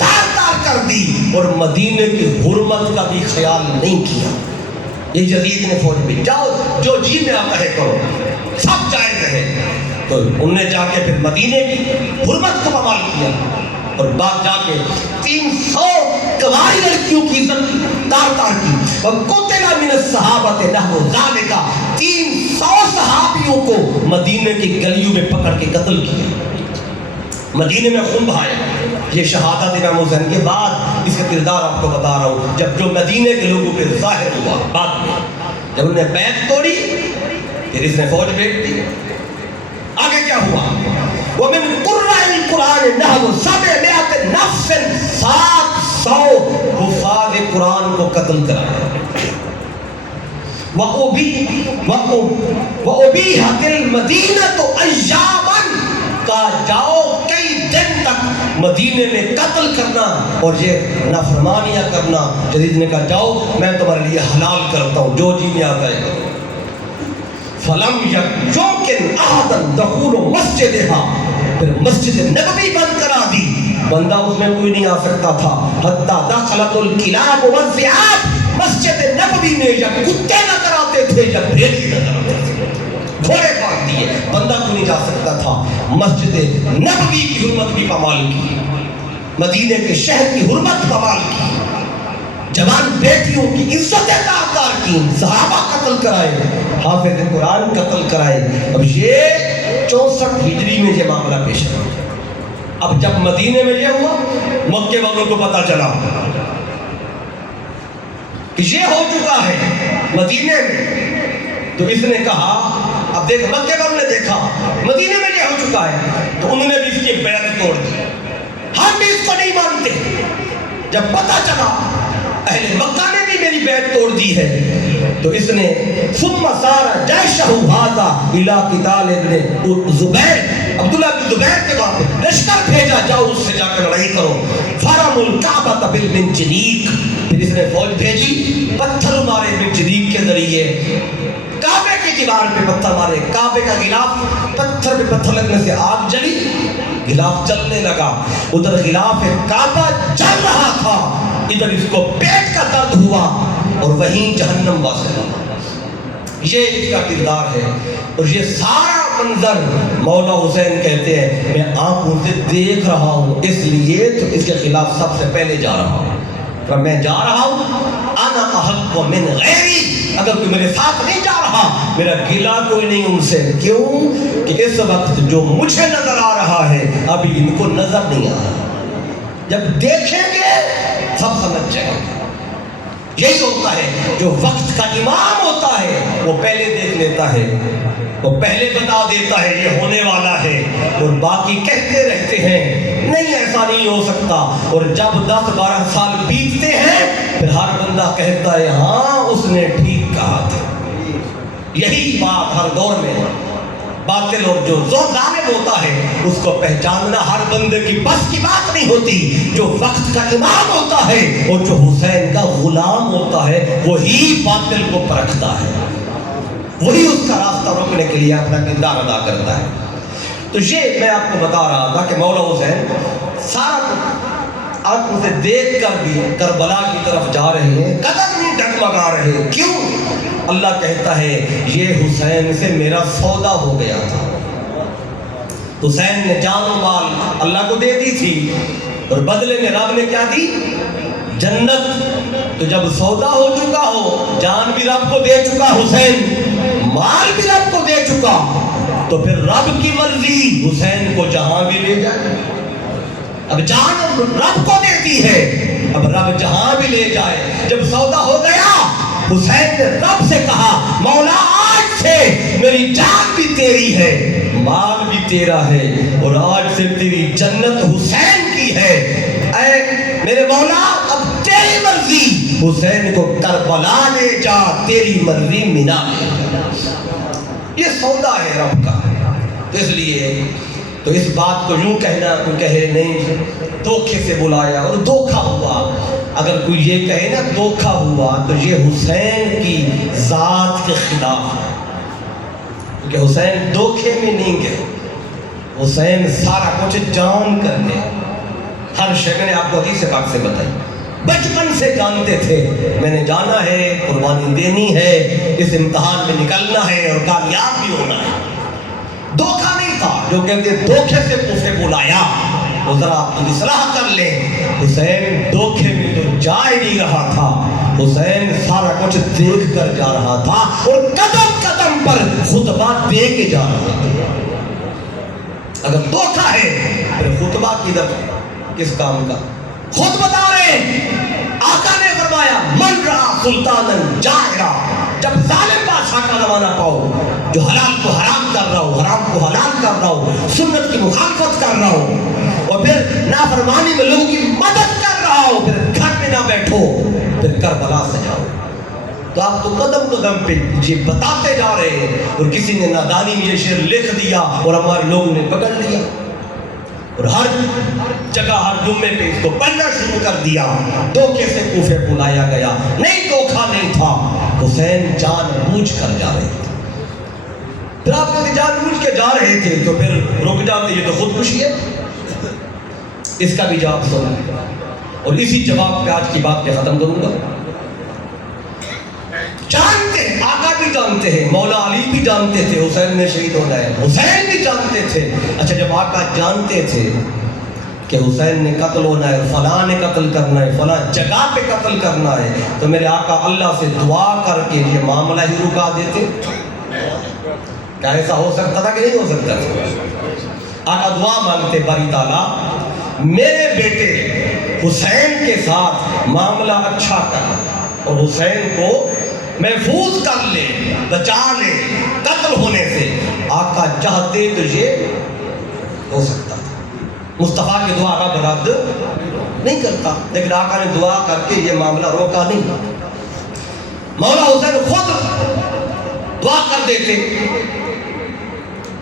تار تار کر دی, اور مدینے کی حرمت کا بھی خیال نہیں کیا. یہ یزید نے فوج میں, جاؤ جو جی میں آتا ہے کرو, سب جائز ہے. تو انہوں نے جا کے پھر مدینے کی حرمت کو پامال کیا, اور بعد جا کے 300 کنواری لڑکیوں کی عزت تار تار کی. وَقُتِلَ مِنَ الصَّحَابَةِ نَحْوُ ذَلِكَ, 300 صحابیوں کو مدینے کی گلیوں میں پکڑ کے قتل کیا, مدینے میں خون بہایا. یہ شہادت امام حسین کے بعد اس کا کردار آپ کو بتا رہا ہوں. جب جو مدینے کے لوگوں پہ ظاہر ہوا بعد میں, جب انہوں نے بیعت توڑی پھر اس نے فوج بھیج دی. آگے کیا ہوا؟ وَمِن قُرَّاءِ الْقُرْآنِ نَحْوُ 700 نَفْسٍ, 700 حفاظ قرآن کو قتل کرایا. وَأُبِيحَتِ الْمَدِينَةُ أَيَّامًا, کہا جاؤ کئی دن تک مدینے میں قتل کرنا اور یہ نافرمانیاں کرنا. جدید نے کہا جاؤ میں تمہارے لیے حلال کرتا ہوں جو جی میں آتا ہے. فَلَمْ يَمْكِنْ أَحَدًا تخون مسجدہا، پھر مسجد نبوی بند کرا دی، بندہ اس میں کوئی نہیں آ سکتا تھا، حتی دخلت الکلاب والذئاب، مسجد نبوی میں جب کتے نظر آتے تھے، جب بھیڑی نظر آتے تھے، گھوڑے باندھ دیے، بندہ کوئی نہیں جا سکتا تھا۔ مسجد نبوی کی حرمت بھی کمال کی، مدینے کے شہر کی حرمت کمال کی، جوان بیٹیوں کی عزت دار کی، صحابہ قتل کرائے، حافظ قرآن قتل کرائے۔ اب یہ 64 ہجری میں یہ معاملہ پیش ہے۔ اب جب مدینے میں یہ ہوا، مکے والوں کو پتا چلا کہ یہ ہو چکا ہے مدینے میں، تو اس نے کہا، اب دیکھ مکے والوں نے دیکھا مدینے میں یہ ہو چکا ہے، تو انہوں نے بھی اس کی بیعت توڑ دی، ہم بھی اس کو نہیں مانتے۔ جب پتا چلا اہل مکہ نے بھی میری بیعت توڑ دی ہے، تو اس نے ثم سار جیشہ ھذا الی قتال ابن زبیر، عبداللہ بن زبیر کے بعد لشکر بھیجا، جاؤ اس سے جا کر لڑائی کرو، فرموا الکعبۃ بالمنجنیق، پھر اس نے فوج بھیجی، پتھر مارے منجنیق کے ذریعے، کعبے کی دیوار پہ پتھر مارے، کعبے کا غلاف پتھر پہ پتھر لگنے سے آگ جلی، غلاف جلنے لگا، ادھر غلاف کعبہ جل رہا تھا، ادھر اس کو پیٹ کا درد ہوا، اور وہیں جہنم واصل ہوا۔ یہ اس کا کردار ہے، اور یہ سارا منظر مولا حسین کہتے ہیں میں آنکھوں سے دیکھ رہا ہوں، اس لیے تو اس کے خلاف سب سے پہلے جا رہا ہوں، پر میں جا رہا ہوں، انا احق من غیری، اگر کوئی میرے ساتھ نہیں جا رہا، میرا گلہ کوئی نہیں ان سے، کیوں کہ اس وقت جو مجھے نظر آ رہا ہے ابھی ان کو نظر نہیں آ رہا، جب دیکھیں گے سب سمجھ جائیں گے۔ یہی ہوتا ہے جو وقت کا امام ہوتا ہے، وہ پہلے دیکھ لیتا ہے، وہ پہلے بتا دیتا ہے یہ ہونے والا ہے، اور باقی کہتے رہتے ہیں نہیں ایسا نہیں ہو سکتا، اور جب 10-12 سال بیتتے ہیں پھر ہر بندہ کہتا ہے ہاں اس نے ٹھیک کہا تھا۔ یہی بات ہر دور میں باطل اور جو ظالم ہوتا ہے اس کو پہچاننا ہر بندے کی بس کی بات نہیں ہوتی۔ جو وقت کا امام ہوتا ہے اور جو حسین کا غلام ہوتا ہے وہی باطل کو پرکھتا ہے، وہی اس کا راستہ روکنے کے لیے اپنا کردار ادا کرتا ہے۔ تو یہ میں آپ کو بتا رہا تھا کہ مولا حسین سارا آنکھوں سے دیکھ کر بھی کربلا کی طرف جا رہے ہیں، قدم نہیں ڈگمگا رہے، کیوں؟ اللہ کہتا ہے یہ حسین سے میرا سودا ہو گیا تھا۔ حسین نے جان و مال اللہ کو دے دی تھی، اور بدلے میں رب نے کیا دی؟ جنت۔ تو جب سودا ہو چکا ہو، جان بھی رب کو دے چکا حسین، مال بھی رب کو دے چکا، تو پھر رب کی مرضی حسین کو جہاں بھی لے جائے۔ اب جان رب کو دیتی ہے، اب رب جہاں بھی لے جائے۔ جب سودا ہو گیا، حسین نے رب سے کہا مولا آج سے میری جان بھی تیری ہے، مال بھی تیرا ہے، اور آج سے تیری جنت حسین کی ہے۔ اے میرے مولا اب تیری مرضی، حسین کو کربلا لے جا، تیری مرضی مینا لے جا۔ یہ سودا ہے رب کا۔ تو اس لیے تو اس بات کو یوں کہنا کوئی کہے نہیں دھوکے سے بلایا اور دھوکا ہوا، اگر کوئی یہ کہے نا دھوکا ہوا تو یہ حسین کی ذات کے خلاف ہے، کیونکہ حسین دھوکے میں نہیں گئے، حسین سارا کچھ جان کر گئے۔ ہر شے میں نے آپ کو حدیث پاک سے بتائی، بچپن سے جانتے تھے میں نے جانا ہے، قربانی دینی ہے، اس امتحان میں نکلنا ہے اور کامیاب بھی ہونا ہے۔ دھوکا نہیں تھا، جو کہتے دھوکے سے اسے بلایا، وہ ذرا اصلاح کر لیں۔ حسین دھوکے میں تو جا ہی نہیں رہا تھا، حسین سارا کچھ دیکھ کر جا رہا تھا، اور قدم قدم پر خطبہ دے کے جا رہا تھا۔ اگر دھوکا ہے پھر خطبہ کس کام کا؟ خود بتا رہے آقا نے فرمایا من رہا سلطانن جائرہ، جب ظالم بادشاہ کا زمانہ پاؤ جو حلال کو حرام کر رہا ہو، حرام کو حلال کر رہا ہو، سنت کی مخالفت کر رہا ہو، اور پھر نافرمانی میں لوگوں کی مدد کر رہا ہو، پھر گھر میں نہ بیٹھو، پھر کربلا سے جاؤ۔ تو آپ تو قدم قدم پہ یہ بتاتے جا رہے ہیں، اور کسی نے نادانی میں یہ شعر لکھ دیا اور ہمارے لوگوں نے پکڑ لیا، اور ہر جگہ ہر جمعے پہ اس کو پڑھنا شروع کر دیا۔ دھوکے سے کوفے بلایا گیا، نہیں دھوکا نہیں تھا، حسین جان بوجھ کر جا رہے تھے۔ پھر آپ کہتے جان بوجھ کے جا رہے تھے تو پھر رک جاتے، یہ تو خودکشی ہے. اس کا بھی جواب سنیں اور اسی جواب پہ آج کی بات پہ ختم کروں گا. جانتے ہیں، آقا بھی جانتے ہیں، مولا علی بھی جانتے تھے حسین نے شہید ہونا ہے، حسین بھی جانتے تھے. اچھا جب آقا جانتے تھے کہ حسین نے قتل ہونا ہے، فلاں نے قتل کرنا ہے، فلاں جگہ پہ قتل کرنا ہے، تو میرے آقا اللہ سے دعا کر کے یہ معاملہ ہی رکا دیتے؟ کیا ایسا ہو سکتا تھا کہ نہیں ہو سکتا تھا؟ آقا دعا مانگتے، باری تعالیٰ میرے بیٹے حسین کے ساتھ معاملہ اچھا کر اور حسین کو محفوظ کر لے، بچا لے قتل ہونے سے. آقا چاہتے تو یہ ہو سکتا تھا. مصطفیٰ کی دعا رب رد نہیں کرتا، لیکن آقا نے دعا کر کے یہ معاملہ روکا نہیں. مولا حسین خود دعا کر دیتے،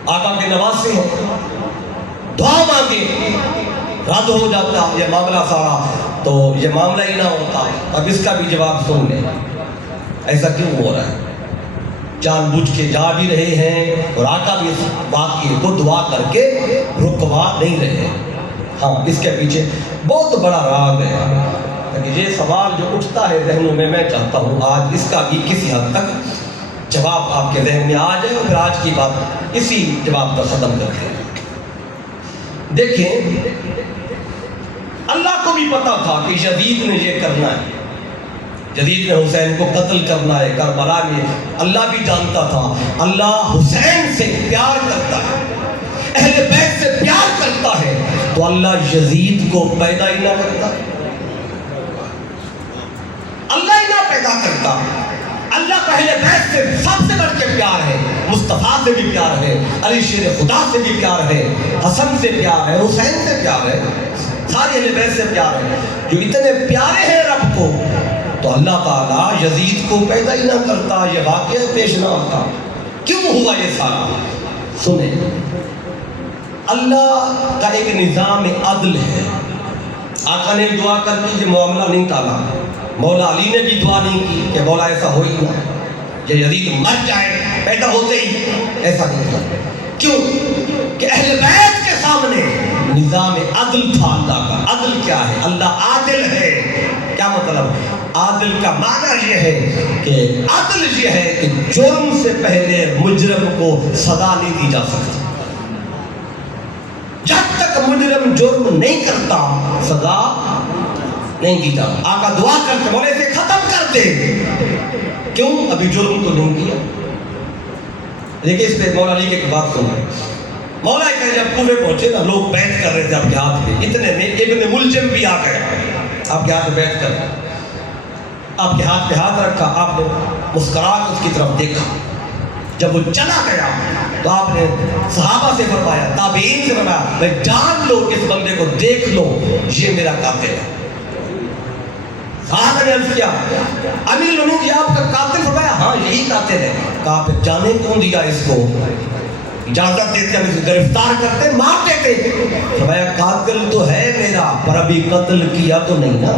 آقا کے نواسے ہیں، دعا مانگے رد ہو جاتا یہ معاملہ سارا، تو یہ معاملہ ہی نہ ہوتا. اب اس کا بھی جواب سن لیں، ایسا کیوں ہو رہا ہے؟ جان بوجھ کے جا بھی رہے ہیں اور آقا بھی اس واقعے کو دعا کر کے رکوا نہیں رہے. ہاں اس کے پیچھے بہت بڑا راز ہے. یہ سوال جو اٹھتا ہے ذہنوں میں چاہتا ہوں آج اس کا بھی کسی حد تک جواب آپ کے ذہن میں آ جائے اور پھر آج کی بات اسی جواب پر ختم کرتے ہیں. دیکھیں اللہ کو بھی پتا تھا کہ یزید نے یہ کرنا ہے، یزید نے حسین کو قتل کرنا ہے کربلا میں. اللہ بھی جانتا تھا اللہ حسین سے پیار کرتا ہے، اہل بیت سے پیار کرتا ہے، تو اللہ یزید کو پیدا ہی نہ کرتا، اللہ ہی نہ پیدا کرتا. اللہ کا اہل بیت سے سب سے بڑھ کے پیار ہے، مصطفیٰ سے بھی پیار ہے، علی شیر خدا سے بھی پیار ہے، حسن سے پیار ہے، حسین سے پیار ہے، سارے اہل بیت سے پیار ہے. جو اتنے پیارے ہیں رب کو، تو اللہ تعالیٰ یزید کو پیدا ہی نہ کرتا، یہ واقعہ پیش نہ ہوتا. کیوں ہوا یہ سارا؟ سنیں، اللہ کا ایک نظام عدل ہے. آقا نے دعا کر کے یہ معاملہ نہیں ٹالا، مولا علی نے بھی دعا نہیں کی کہ مولا ایسا ہو ہی نہ، یہ یزید مر جائے پیدا ہوتے ہی، ایسا نہیں تھا. کیوں کہ اہل بیت کے سامنے نظام عدل تھا. اللہ کا عدل کیا ہے؟ اللہ عادل ہے. کیا مطلب؟ عادل کا معنی یہ ہے کہ عدل یہ ہے کہ جرم سے پہلے مجرم کو سزا نہیں دی جا سکتی. جب تک مجرم جرم نہیں کرتا سزا نہیں دی جاتی. آقا دعا کر کے بولے سے ختم کر دے. کیوں؟ ابھی جرم تو نہیں کیا. دیکھیں اس پہ مولا علی کی ایک بات سنیں. مولا کہ جب کوفے پہنچے نا، لوگ بیعت کر رہے تھے آپ کے ہاتھ پہ، اتنے میں ابن ملجم بھی آ گئے آپ کے ہاتھ میں بیعت کر، آپ کے ہاتھ پہ ہاتھ رکھا، آپ نے مسکرا کے اس کی طرف دیکھا. جب وہ چلا گیا تو آپ نے صحابہ سے فرمایا، تابعین سے فرمایا، میں جان لو کہ اس بندے کو دیکھ لو، یہ میرا قاتل ہے. صحابہ نے عرض کیا امیر المومنین یہ آپ کا قاتل؟ فرمایا ہاں یہی قاتل ہے. کہا پھر جانے کیوں دیا اس کو؟ اجازت دیتے ہم اسے گرفتار کرتے مار دیتے. فرمایا قاتل تو ہے میرا پر ابھی قتل کیا تو نہیں نا.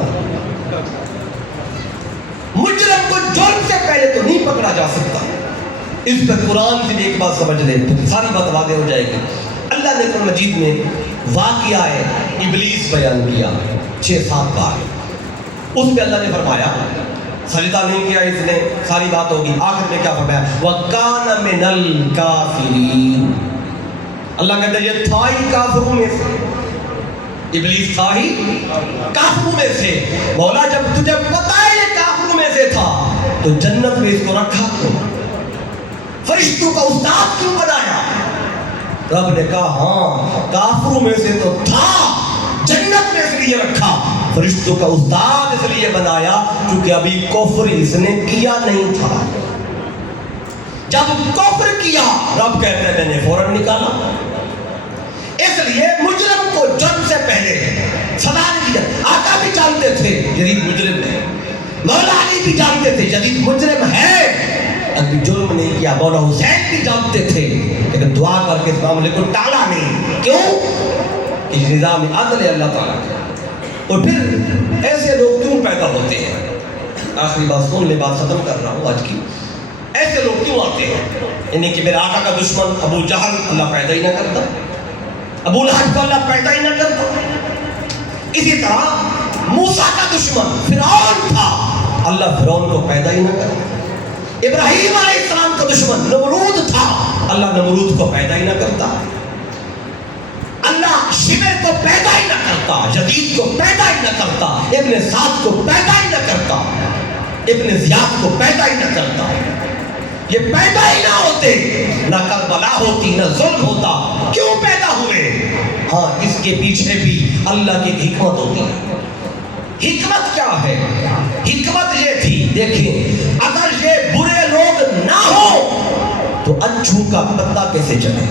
مجرم کو جرم سے پہلے تو نہیں پکڑا جا سکتا. اس پہ قرآن سے بھی ایک بات سمجھ لیں، ساری بات واضح ہو جائے گی. اللہ نے قرآن مجید میں واقعہ ہے ابلیس بیان کیا 6-7 بار. اس پہ اللہ نے فرمایا سجدہ نہیں کیا اس نے، ساری بات ہوگی. آخر میں کیا فرمایا؟ وَكَانَ مِنَ الْكَافِرِينَ. اللہ کہتا ہے یہ تھا ہی کافروں میں سے، ابلیس تھا ہی کافروں میں سے. مولا جب تجھے پتا ہے یہ کافروں میں سے تھا تو جنت میں اس کو رکھا کیوں؟ فرشتوں کا استاد کیوں بنایا؟ رب نے کہا ہاں کافروں میں سے تو تھا، جنت میں اس لیے رکھا، فرشتوں کا استاد اس لیے بنایا کیونکہ ابھی کفر اس نے کیا نہیں تھا. جب کفر کیا رب کہتے ہیں میں نے فوراً نکالا. اس لیے مجرم کو جرم سے پہلے سزا نہیں دیا. آقا بھی جانتے تھے یزید مجرم ہے، مولا علی بھی جانتے تھے یزید مجرم ہے، ابھی جرم نہیں کیا. مولا حسین بھی جانتے تھے لیکن دعا کر کے اس معاملے کو ٹالا نہیں. کیوں؟ کہ نظام عدل ہے اللہ تعالیٰ کا. اور پھر ایسے لوگ کیوں پیدا ہوتے ہیں؟ آخری بات سن لے، بات ختم کر رہا ہوں آج کی. ایسے لوگ کیوں آتے ہیں؟ یعنی کہ میرے آقا کا دشمن ابو جہل اللہ پیدا ہی نہ کرتا، ابو لہب کو اللہ پیدا ہی نہ کرتا۔ اسی طرح موسیٰ کا دشمن فرعون تھا، اللہ فرعون کو پیدا ہی نہ کرتا۔ ابراہیم علیہ السلام کا دشمن نمرود تھا، اللہ نمرود کو پیدا ہی نہ کرتا۔ اللہ شمر کو پیدا ہی نہ کرتا، یزید کو پیدا ہی نہ کرتا، ابن سعد کو پیدا ہی نہ کرتا، ابن زیاد کو پیدا ہی نہ کرتا۔ یہ پیدا ہی نہ ہوتے، نہ کربلا ہوتی، نہ ظلم ہوتا۔ کیوں پیدا ہوئے؟ ہاں، اس کے پیچھے بھی اللہ کی حکمت ہوتی ہے۔ حکمت کیا ہے؟ حکمت یہ تھی، دیکھیں اگر یہ برے لوگ نہ ہو تو اچھو کا پتہ کیسے چلے؟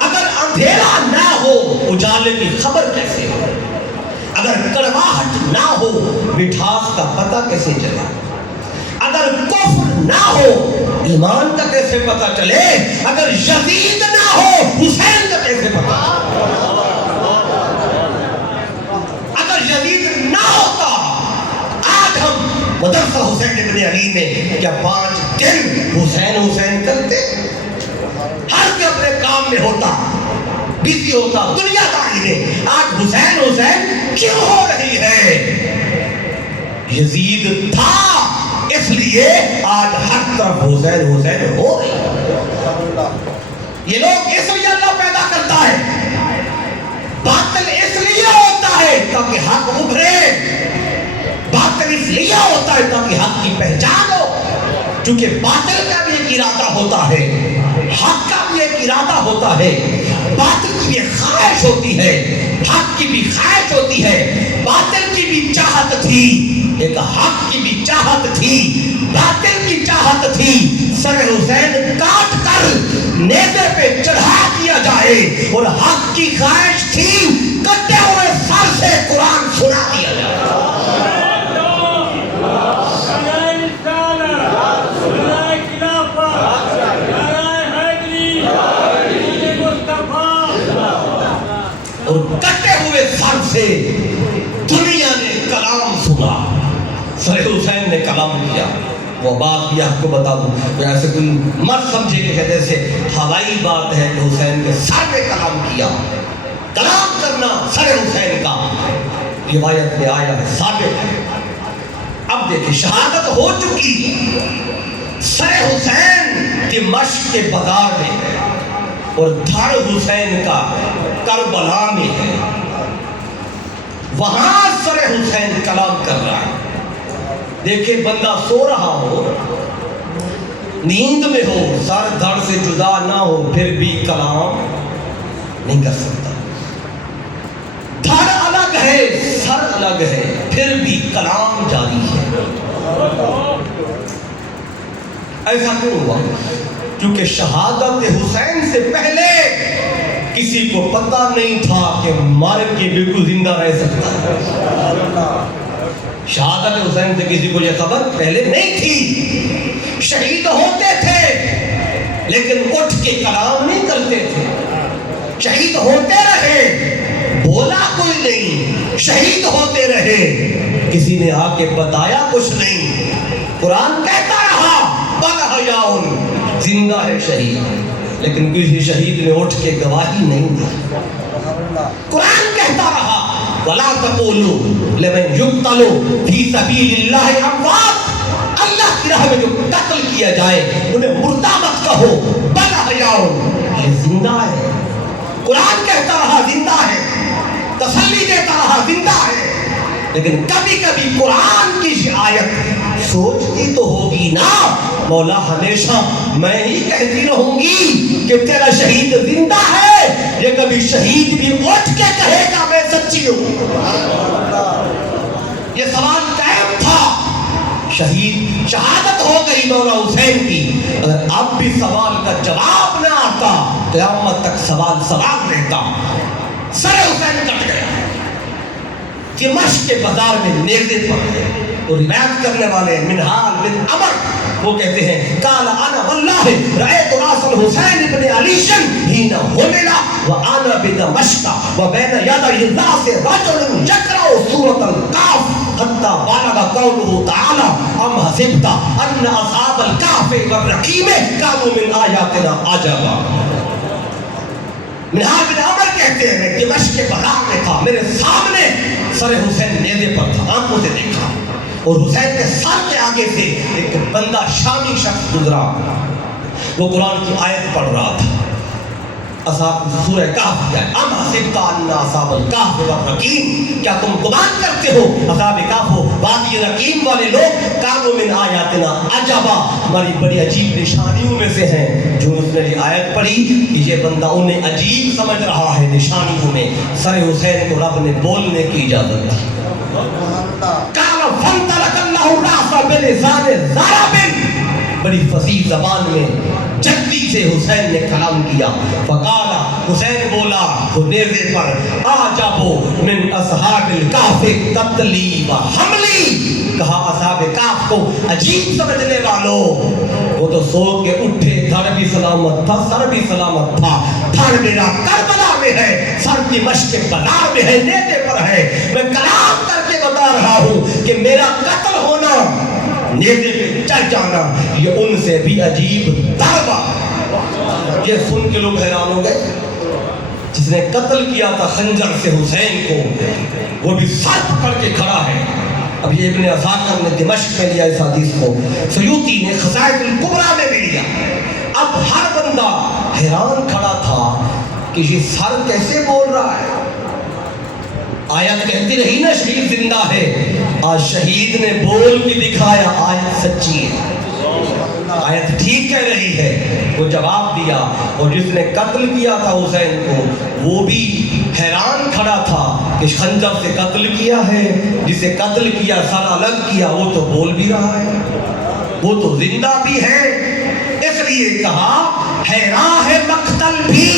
اگر اندھیرا نہ ہو اجالے کی خبر کیسے ہو؟ اگر کڑواہٹ نہ ہو مٹھاس کا پتہ کیسے چلے؟ اگر کفر نہ ہو ایمان کا کیسے پتہ چلے؟ اگر یزید نہ ہو حسین کا کیسے پتہ چلے؟ اگر یزید نہ ہوتا، آج ہم مدرسہ حسین ابن علی میں کیا 5 دن حسین حسین کرتے؟ ہر کے اپنے کام میں ہوتا، بزی ہوتا دنیا داری میں۔ آج حسین حسین کیوں ہو رہی ہے؟ یزید تھا اس لیے آج ہر طرف حسین حسین ہو رہی ہے۔ یہ لوگ اس لیے اللہ پیدا کرتا ہے، باطل اس لیے ہوتا ہے تاکہ حق ابھرے، باطل اس لیے ہوتا ہے تاکہ حق کی پہچان ہو۔ چونکہ باطل کا بھی ایک ارادہ ہوتا ہے، حق کا بھی ایک ارادہ ہوتا ہے، باطل کی بھی خواہش ہوتی ہے، حق کی بھی خواہش ہوتی ہے۔ باطل کی بھی چاہت تھی، ایک حق کی بھی چاہت تھی، باطل کی چاہت تھی سر حسین کاٹ کر نیزے پہ چڑھا دیا جائے، اور حق کی خواہش تھی کٹے ہوئے سر سے قرآن سنا دیا جائے۔ اور کٹے ہوئے سر سے دنیا نے کلام سنا، سر حسین نے کلام کیا۔ وہ بات بھی آپ کو بتا دوں، ایسے کوئی مت سمجھے کہ جیسے ہوائی بات ہے کہ حسین کے سر نے کلام کیا۔ کلام کرنا سر حسین کا روایت میں آیا ہے، ثابت ہے۔ اب دیکھیں شہادت ہو چکی، سر حسین دمشق کے بازار میں ہے اور دھڑ حسین کا کربلا میں ہے، وہاں سر حسین کلام کر رہا ہے۔ دیکھیں بندہ سو رہا ہو، نیند میں ہو، سر دھڑ سے جدا نہ ہو، پھر بھی کلام نہیں کر سکتا۔ دھڑ الگ ہے، سر الگ ہے، پھر بھی کلام جاری ہے۔ ایسا کیوں ہوا؟ کیونکہ شہادت حسین سے پہلے کسی کو پتہ نہیں تھا کہ مر کے بالکل زندہ رہ سکتا ہے۔ شہادت حسین سے کسی کو یہ خبر پہلے نہیں تھی۔ شہید ہوتے تھے لیکن اٹھ کے کلام نہیں کرتے تھے، شہید ہوتے رہے، بولا کوئی نہیں، شہید ہوتے رہے، کسی نے آ کے بتایا کچھ نہیں۔ قرآن کہتا رہا بل حیاء، زندہ ہے شہید، لیکن کسی شہید نے اٹھ کے گواہی نہیں دی۔ قرآن کہتا رہا وَلَا تَقُولُوا لِمَنْ يُقْتَلُ فِي سَبِيلِ اللَّهِ أَمْوَاتٌ، اللہ کی راہ میں جو قتل کیا جائے انہیں مردہ مت کہو، بل حیاء، یہ زندہ ہے۔ قرآن کہتا رہا زندہ ہے، تسلی دیتا رہا زندہ ہے، لیکن کبھی کبھی قرآن کی آیت سوچتی تو ہوگی نا، مولا ہمیشہ میں ہی کہتی رہوں گی کہ تیرا شہید زندہ ہے، یہ کبھی شہید بھی اٹھ کے کہے گا میں سچی ہوں۔ یہ سوال قائم تھا، شہید شہادت ہو گئی مولا حسین کی، اگر اب بھی سوال کا جواب نہ آتا قیامت تک سوال رہتا۔ سر حسین کٹ گیا، دمشق کے بازار میں نیزے پڑ گئے، اور روایت کرنے والے منہال بن عمر وہ کہتے ہیں قال انا واللہ رأیت راس الحسین ابن علی حین حمل وانا بدمشق وبین یدی الناس رجل یقرأ سورۃ الکہف حتی بالغ قولہ تعالی ام حسبت ان اصحاب الکہف والرقیم کانوا من آیاتنا عجبا۔ منہال بن عمر کہتے ہیں میں دمشق کے بازار میں تھا، میرے سامنے سر حسین نیزے پر تھا، آنکھوں سے دیکھا، اور حسین کے سر کے آگے سے ایک بندہ شامی شخص گزرا، وہ قرآن کی آیت پڑھ رہا تھا۔ اصحاب سورہ کہف ہے، ام حسبت ان اصحاب الکہف والرقیم، کیا تم گمان کرتے ہو اصحاب کہف وادی رقیم والے لوگ کانوا من آیاتنا عجبا، ہماری بڑی عجیب نشانیوں میں سے ہیں۔ جو اس نے یہ آیت پڑھی کہ یہ بندہ انہیں عجیب سمجھ رہا ہے نشانیوں میں، سر حسین کو رب نے بولنے کی اجازت دی۔ قال فانطلق اللہ الراس بلسان ضرب، بڑی فصیح زبان میں جلدی سے حسین نے کلام کیا۔ فقال، حسین بولا وہ نیزے پر، اعجبوا من اصحاب الکہف قتلی و حملی، کہا اصحاب کہف کو عجیب سمجھنے والوں، وہ تو سو کے اٹھے، دھڑ بھی سلامت تھا، سر بھی سلامت تھا، دھڑ میرا کربلا میں ہے، سر دمشق کے بازار میں ہے، نیزے پر ہے، میں کلام کر کے بتا رہا ہوں کہ میرا قتل ہونا، نیزے پہ چڑھ جانا، یہ ان سے بھی عجیب ضربہ۔ یہ سن کے لوگ حیران ہو گئے، جس نے قتل کیا تھا خنجر سے حسین کو، وہ بھی سر پکڑ کے کھڑا ہے۔ اب یہ ابن عساکر نے دمشق میں لیا اس حدیث کو، سیوطی نے خصائص الکبریٰ میں بھی لیا۔ اب ہر بندہ حیران کھڑا تھا کہ یہ سر کیسے بول رہا ہے؟ آیت کہتی رہی نا شہید زندہ ہے، آج شہید نے بول کے دکھایا، آیت سچی ہے، آیت ٹھیک کہہ رہی ہے۔ وہ جواب دیا، اور جس نے قتل کیا تھا حسین کو وہ بھی حیران کھڑا تھا کہ خنجر سے قتل کیا ہے، جسے قتل کیا سر الگ کیا وہ تو بول بھی رہا ہے، وہ تو زندہ بھی ہے۔ اس لیے کہا حیران ہے مقتل بھی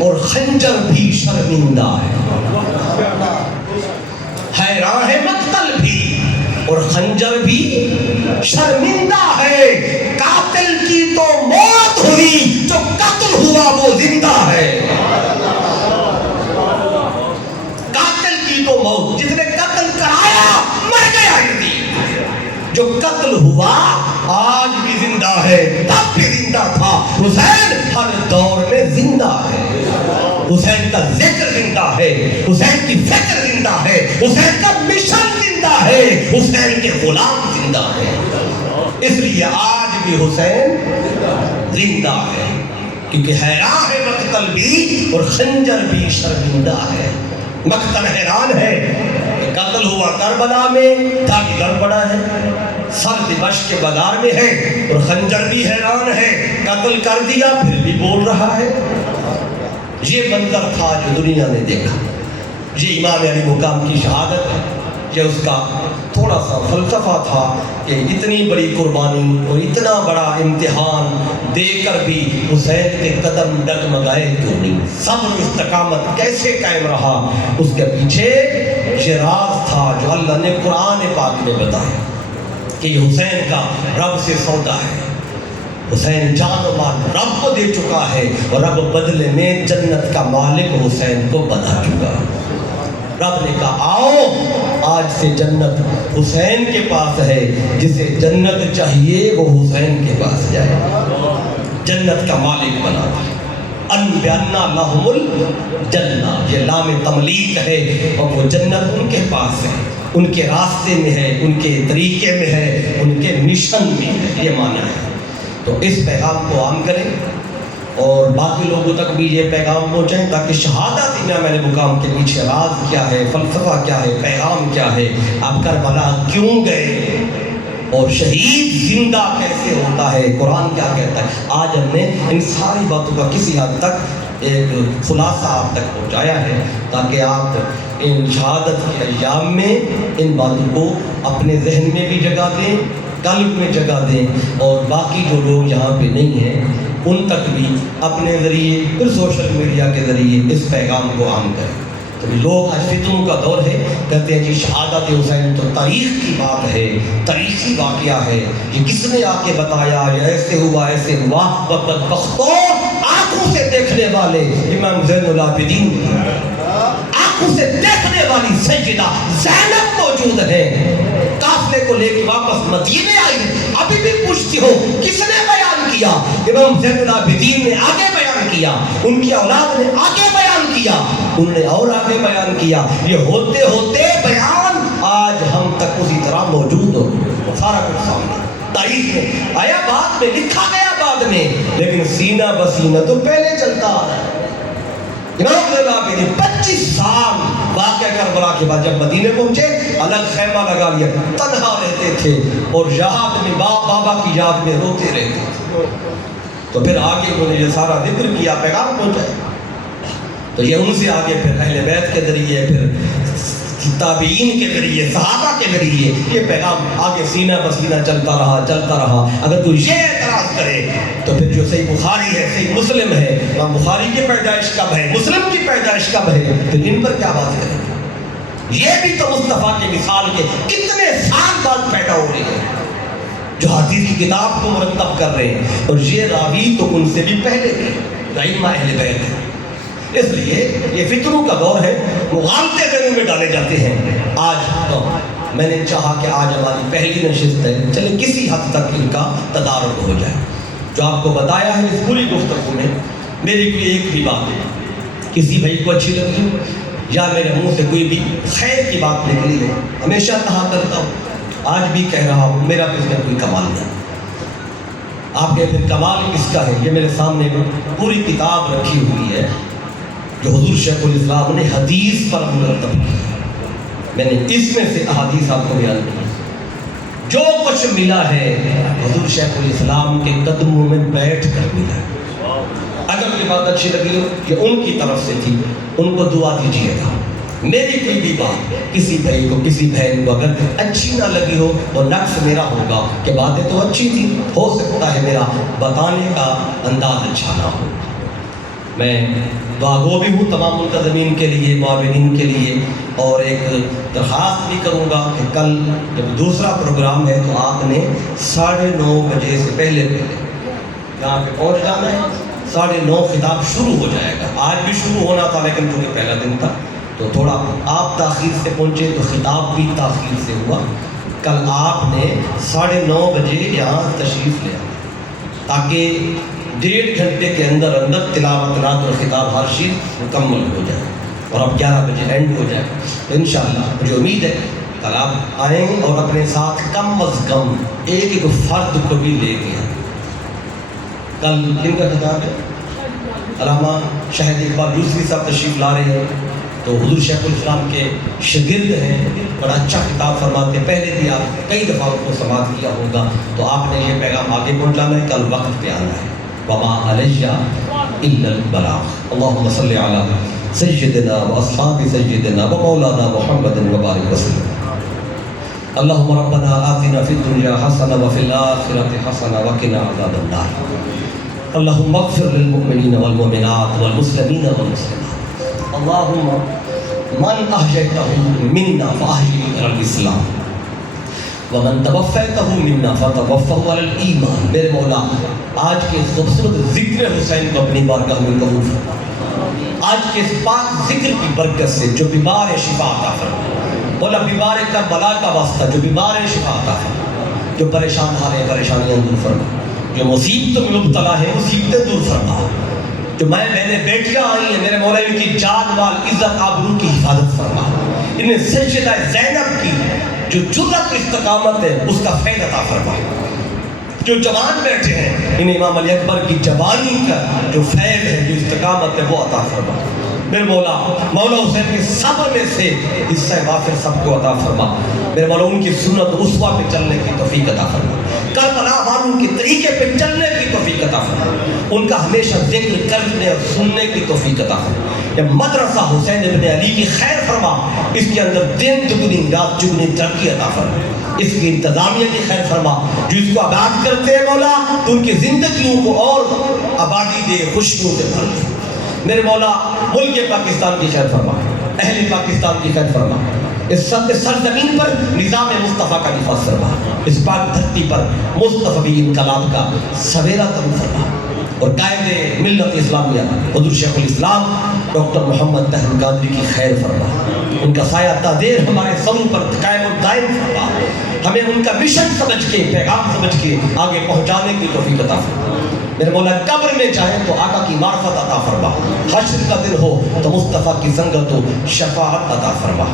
اور خنجر بھی شرمندہ ہے، حیران ہے مقتل بھی اور خنجر بھی شرمندہ ہے۔ قاتل کی تو موت ہوئی، جو قتل ہوا وہ زندہ ہے۔ قاتل کی تو موت، جس نے قتل کرایا مر گیا، جو قتل ہوا آج بھی زندہ ہے، تب بھی زندہ تھا۔ حسین ہر دور میں زندہ ہے، حسین کا ذکر زندہ ہے، حسین کی فکر زندہ ہے، حسین کا مشن زندہ ہے، حسین کے غلام زندہ ہے۔ اس لیے آج بھی حسین زندہ ہے، کیونکہ حیران ہے مقتل بھی اور خنجر بھی شرمندہ ہے۔ مقتل حیران ہے کہ قتل ہوا کربلا میں، داغ گڑبڑا ہے، سر دمشق کے بازار میں ہے، اور خنجر بھی حیران ہے، قتل کر دیا پھر بھی بول رہا ہے۔ یہ منظر تھا جو دنیا نے دیکھا، یہ امام علی مقام کی شہادت ہے، یہ اس کا تھوڑا سا فلسفہ تھا کہ اتنی بڑی قربانی اور اتنا بڑا امتحان دے کر بھی حسین کے قدم ڈگمگائے کیوں نہیں، صبر و استقامت کیسے قائم رہا، اس کے پیچھے یہ راز تھا جو اللہ نے قرآن پاک میں بتایا کہ یہ حسین کا رب سے سودا ہے، حسین جان و مال رب کو دے چکا ہے، اور رب بدلے میں جنت کا مالک حسین کو بنا چکا ہے۔ رب نے کہا آؤ آج سے جنت حسین کے پاس ہے، جسے جنت چاہیے وہ حسین کے پاس جائے، جنت کا مالک بنا دیا۔ ان بیاننا لہم الجنہ، یہ لام تملیک ہے، اور وہ جنت ان کے پاس ہے، ان کے راستے میں ہے، ان کے طریقے میں ہے، ان کے مشن میں ہے، یہ معنی ہے۔ تو اس پیغام کو عام کریں اور باقی لوگوں تک بھی یہ پیغام پہنچائیں، تاکہ شہادت امام علی مقام کے پیچھے راز کیا ہے، فلسفہ کیا ہے، پیغام کیا ہے، آپ کربلا کیوں گئے، اور شہید زندہ کیسے ہوتا ہے، قرآن کیا کہتا ہے۔ آج ہم نے ان ساری باتوں کا کسی حد تک ایک خلاصہ آپ تک پہنچایا ہے، تاکہ آپ ان شہادت کے ایام میں ان باتوں کو اپنے ذہن میں بھی جگہ دیں، قلب میں جگہ دیں، اور باقی جو لوگ یہاں پہ نہیں ہیں ان تک بھی اپنے ذریعے پھر سوشل میڈیا کے ذریعے اس پیغام کو عام کریں۔ تو لوگ آج فتنوں کا دور ہے، کہتے ہیں جی شہادت حسین تو تاریخ کی بات ہے، تاریخی واقعہ ہے، یہ کس نے آ کے بتایا، یہ ایسے ہوا ایسے ہوا، بدبختوں آنکھوں سے دیکھنے والے امام زین العابدین، اسے دیکھنے والی سیدہ زینب موجود ہے، قافلے کو لے کے واپس مدینے آئی، ابھی بھی پوچھتی ہو کس نے بیان کیا؟ امام زین العابدین نے آگے بیان کیا، ان کی اولاد نے آگے بیان کیا، انہوں نے اور آگے بیان کیا، یہ ہوتے ہوتے بیان آج ہم تک اسی طرح موجود ہو، سارا کچھ سامنے تاریخ میں آیا، بعد میں لکھا گیا بعد میں، لیکن سینہ بسینہ تو پہلے چلتا آ رہا ہے۔ امام زین العابدین 25 سال واقعہ کربلا کے بعد جب مدینے پہنچے، الگ خیمہ لگا لیا، تنہا رہتے تھے اور یاد میں بابا کی یاد میں روتے رہتے تھے۔ تو پھر آگے انہوں نے یہ سارا ذکر کیا، پیغام پہنچایا، تو یہ ان سے آگے پھر اہل بیت کے ذریعے، پھر تابعین کے ذریعے، صحابہ کے ذریعے یہ پیغام آگے سینہ بسینہ چلتا رہا۔ اگر کوئی یہ اعتراض کرے تو پھر جو صحیح بخاری ہے، صحیح مسلم ہے، امام بخاری کی پیدائش کب ہے، مسلم کی پیدائش کب ہے، پھر ان پر کیا بات کریں؟ یہ بھی تو مصطفیٰ کے مثال کے کتنے سال بعد پیدا ہو رہے ہیں جو حدیث کی کتاب کو مرتب کر رہے ہیں، اور یہ راوی تو ان سے بھی پہلے تھے، ائمہ اہل بیت ہیں۔ اس لیے یہ فتنوں کا دور ہے، مغالطے ذہنوں میں ڈالے جاتے ہیں۔ آج تو میں نے چاہا کہ آج ہماری پہلی نشست ہے، چلے کسی حد تک ان کا تدارک ہو جائے۔ جو آپ کو بتایا ہے اس پوری گفتگو میں، میری کوئی ایک بھی بات ہے کسی بھائی کو اچھی لگی ہو یا میرے منہ سے کوئی بھی خیر کی بات نکلی ہے، ہمیشہ کہا کرتا ہوں، آج بھی کہہ رہا ہوں، میرا اس میں کوئی کمال نہیں۔ آپ کے پھر کمال کس کا ہے؟ یہ میرے سامنے پوری کتاب رکھی ہوئی ہے جو حضور شیخ الاسلام نے حدیث پر مرتب کی، میں نے اس میں سے احادیث آپ کو بیان کی۔ جو کچھ ملا ہے حضور شیخ الاسلام کے قدموں میں بیٹھ کر ملا ہے۔ اگر یہ بات اچھی لگی ہو کہ ان کی طرف سے تھی، ان کو دعا دیجیے گا۔ میری کوئی بھی بات کسی بھائی کو، کسی بہن کو اگر اچھی نہ لگی ہو اور نقص میرا ہوگا کہ باتیں تو اچھی تھی، ہو سکتا ہے میرا بتانے کا انداز اچھا نہ ہو۔ میں دعا گو بھی ہوں تمام منتظمین کے لیے، معاونین کے لیے، اور ایک درخواست بھی کروں گا کہ کل جب دوسرا پروگرام ہے تو آپ نے 9:30 بجے سے پہلے یہاں پہ پہنچ جانا ہے۔ 9:30 خطاب شروع ہو جائے گا، آج بھی شروع ہونا تھا لیکن چونکہ پہلا دن تھا تو تھوڑا آپ تاخیر سے پہنچے تو خطاب بھی تاخیر سے ہوا۔ کل آپ نے 9:30 بجے یہاں تشریف لے تاکہ 1.5 گھنٹے کے اندر تلاوت رات اور خطاب ہر چیز مکمل ہو جائے اور اب 11 بجے اینڈ ہو جائے۔ تو انشاءاللہ مجھے امید ہے کل آپ آئیں اور اپنے ساتھ کم از کم ایک فرد کو بھی لے کے آئیں۔ کل کن کا خطاب ہے؟ علامہ شاہد اقبال دوسری صاحب تشریف لا رہے ہیں، تو حضور شیخ الاسلام کے شاگرد ہیں، بڑا اچھا خطاب فرماتے ہیں، پہلے بھی آپ کئی دفعہ ان کو سماعت کیا ہوگا، تو آپ نے یہ پیغام آگے پہنچانا ہے، کل وقت پہ آنا ہے۔ وما علیہ الا البلاغ۔ اللہم صلی علی سیدنا و اصحاب سیدنا و مولانا محمد وبارک وسلم۔ اللہم ربنا آتنا فی الدنیا حسنہ وفی الآخرۃ حسنہ وقنا عذاب النار۔ اللہم اغفر للمؤمنین والمؤمنات والمسلمین والمسلمات۔ اللہم من احییتہ منا فاحیہ علی الاسلام ومن توفیتہ منا فتوفہ علی الایمان۔ میرے مولا آج کے خوبصورت ذکر حسین کو اپنی بارگاہ میں قبول فرما، آج کے اس پاک ذکر کی برکت سے جو بیمار شفا عطا فرما، مولا بیمار کا بلا کا واسطہ جو بیمار شفا عطا فرما، جو پریشان حال پریشانیاں دور فرما، جو مصیبتوں میں مبتلا ہے مصیبتیں دور فرما، جو میرے بیٹیاں آئی ہیں میرے مولا ان کی جان مال عزت آبرو کی حفاظت فرما، انہیں سیدہ زینب کی جو جرأت استقامت ہے اس کا فیض عطا فرما، جو جوان بیٹھے ہیں انہیں امام علی اکبر کی جوانی کا جو فیض ہے جو استقامت ہے وہ عطا فرما۔ میرے مولا حسین کے صبر میں سے حصہ وافر سب کو عطا فرما، میرے مولا ان کی سنت اسوہ پہ چلنے کی توفیق عطا فرما، کربلا والوں کے طریقے پہ چلنے کی توفیق عطا فرما، ان کا ہمیشہ ذکر کرنے اور سننے کی توفیق عطا فرما۔ یہ مدرسہ حسین ابن علی کی خیر فرما، اس کے اندر دن دگنی رات چگنی ترقی عطا فرما، اس کی انتظامیہ کی خیر فرما، جو اس کو آباد کرتے ہیں مولا تو ان کی زندگیوں کو اور آبادی دے، خوشیوں سے بھر دے۔ میرے مولا ملک پاکستان کی خیر فرما، اہل پاکستان کی خیر فرما، اس سرزمین پر نظام مصطفیٰ کا نفاذ فرما، اس پاک دھرتی پر مصطفی انقلاب کا سویرا طلوع فرما۔ اور قائد ملت اسلامیہ حضور شیخ الاسلام ڈاکٹر محمد طاہر القادری کی خیر فرما، ان کا سایہ تادیر ہمارے سروں پر قائم و دائم فرما، ہمیں ان کا مشن سمجھ کے، پیغام سمجھ کے آگے پہنچانے کی توفیق عطا فرما۔ میرے مولا قبر میں چاہے تو آقا کی معرفت عطا فرما، حشر کا دن ہو تو مصطفیٰ کی سنگت و شفاعت عطا فرما۔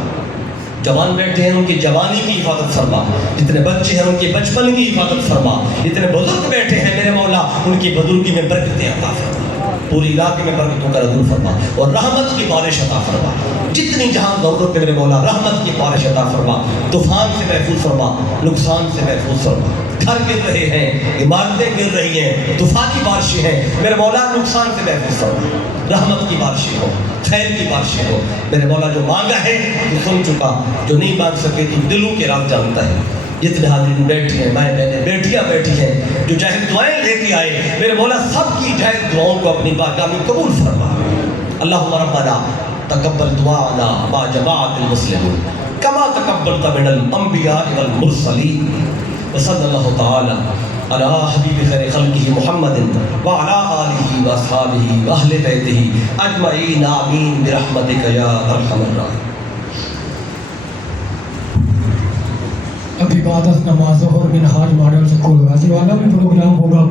جوان بیٹھے ہیں ان کی جوانی کی حفاظت فرما، جتنے بچے ہیں ان کی بچپن کی حفاظت فرما، جتنے بزرگ بیٹھے ہیں میرے مولا ان کی بزرگی میں برکتیں عطا فرما، پوری علاقے میں برکتوں کا نزول فرما اور رحمت کی بارش عطا فرما، جتنی جہاں ضرورت ہے میرے مولا رحمت کی بارش عطا فرما، طوفان سے محفوظ فرما، نقصان سے محفوظ فرما۔ گھر گر رہے ہیں، عمارتیں گر رہی ہیں، طوفانی بارشیں ہیں، میرے مولا نقصان سے محفوظ فرما، رحمت کی بارشیں ہو، خیر کی بارشیں ہو۔ میرے مولا جو مانگا ہے تو سن چکا، جو نہیں مانگ سکے تو دلوں کے راز جانتا ہے۔ جتنے حاضرین بیٹھے ہیں، مائیں بہنیں بیٹیاں بیٹھی ہیں، جو جائز دعائیں لے کے آئے، میرے مولا سب کی جائز دعاؤں کو اپنی بارگاہ میں قبول فرما۔ اللہم ربنا تقبل دعانا مع جماعت المسلمین کما تقبلت من الانبیاء والمرسلین، وصلی اللہ تعالی علی حبیب خیر خلقہ محمد وعلی آلہ واصحابہ واہل بیتہ اجمعین آمین برحمتک یا ارحم الراحمین۔ ابھی بعد از نماز ظہر منہاج ماڈل سکول غازی والا میں پروگرام ہوگا۔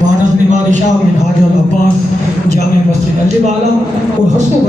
بعد از نماز عشاء منہاج العباس جامع مسجد علی والا اور حسن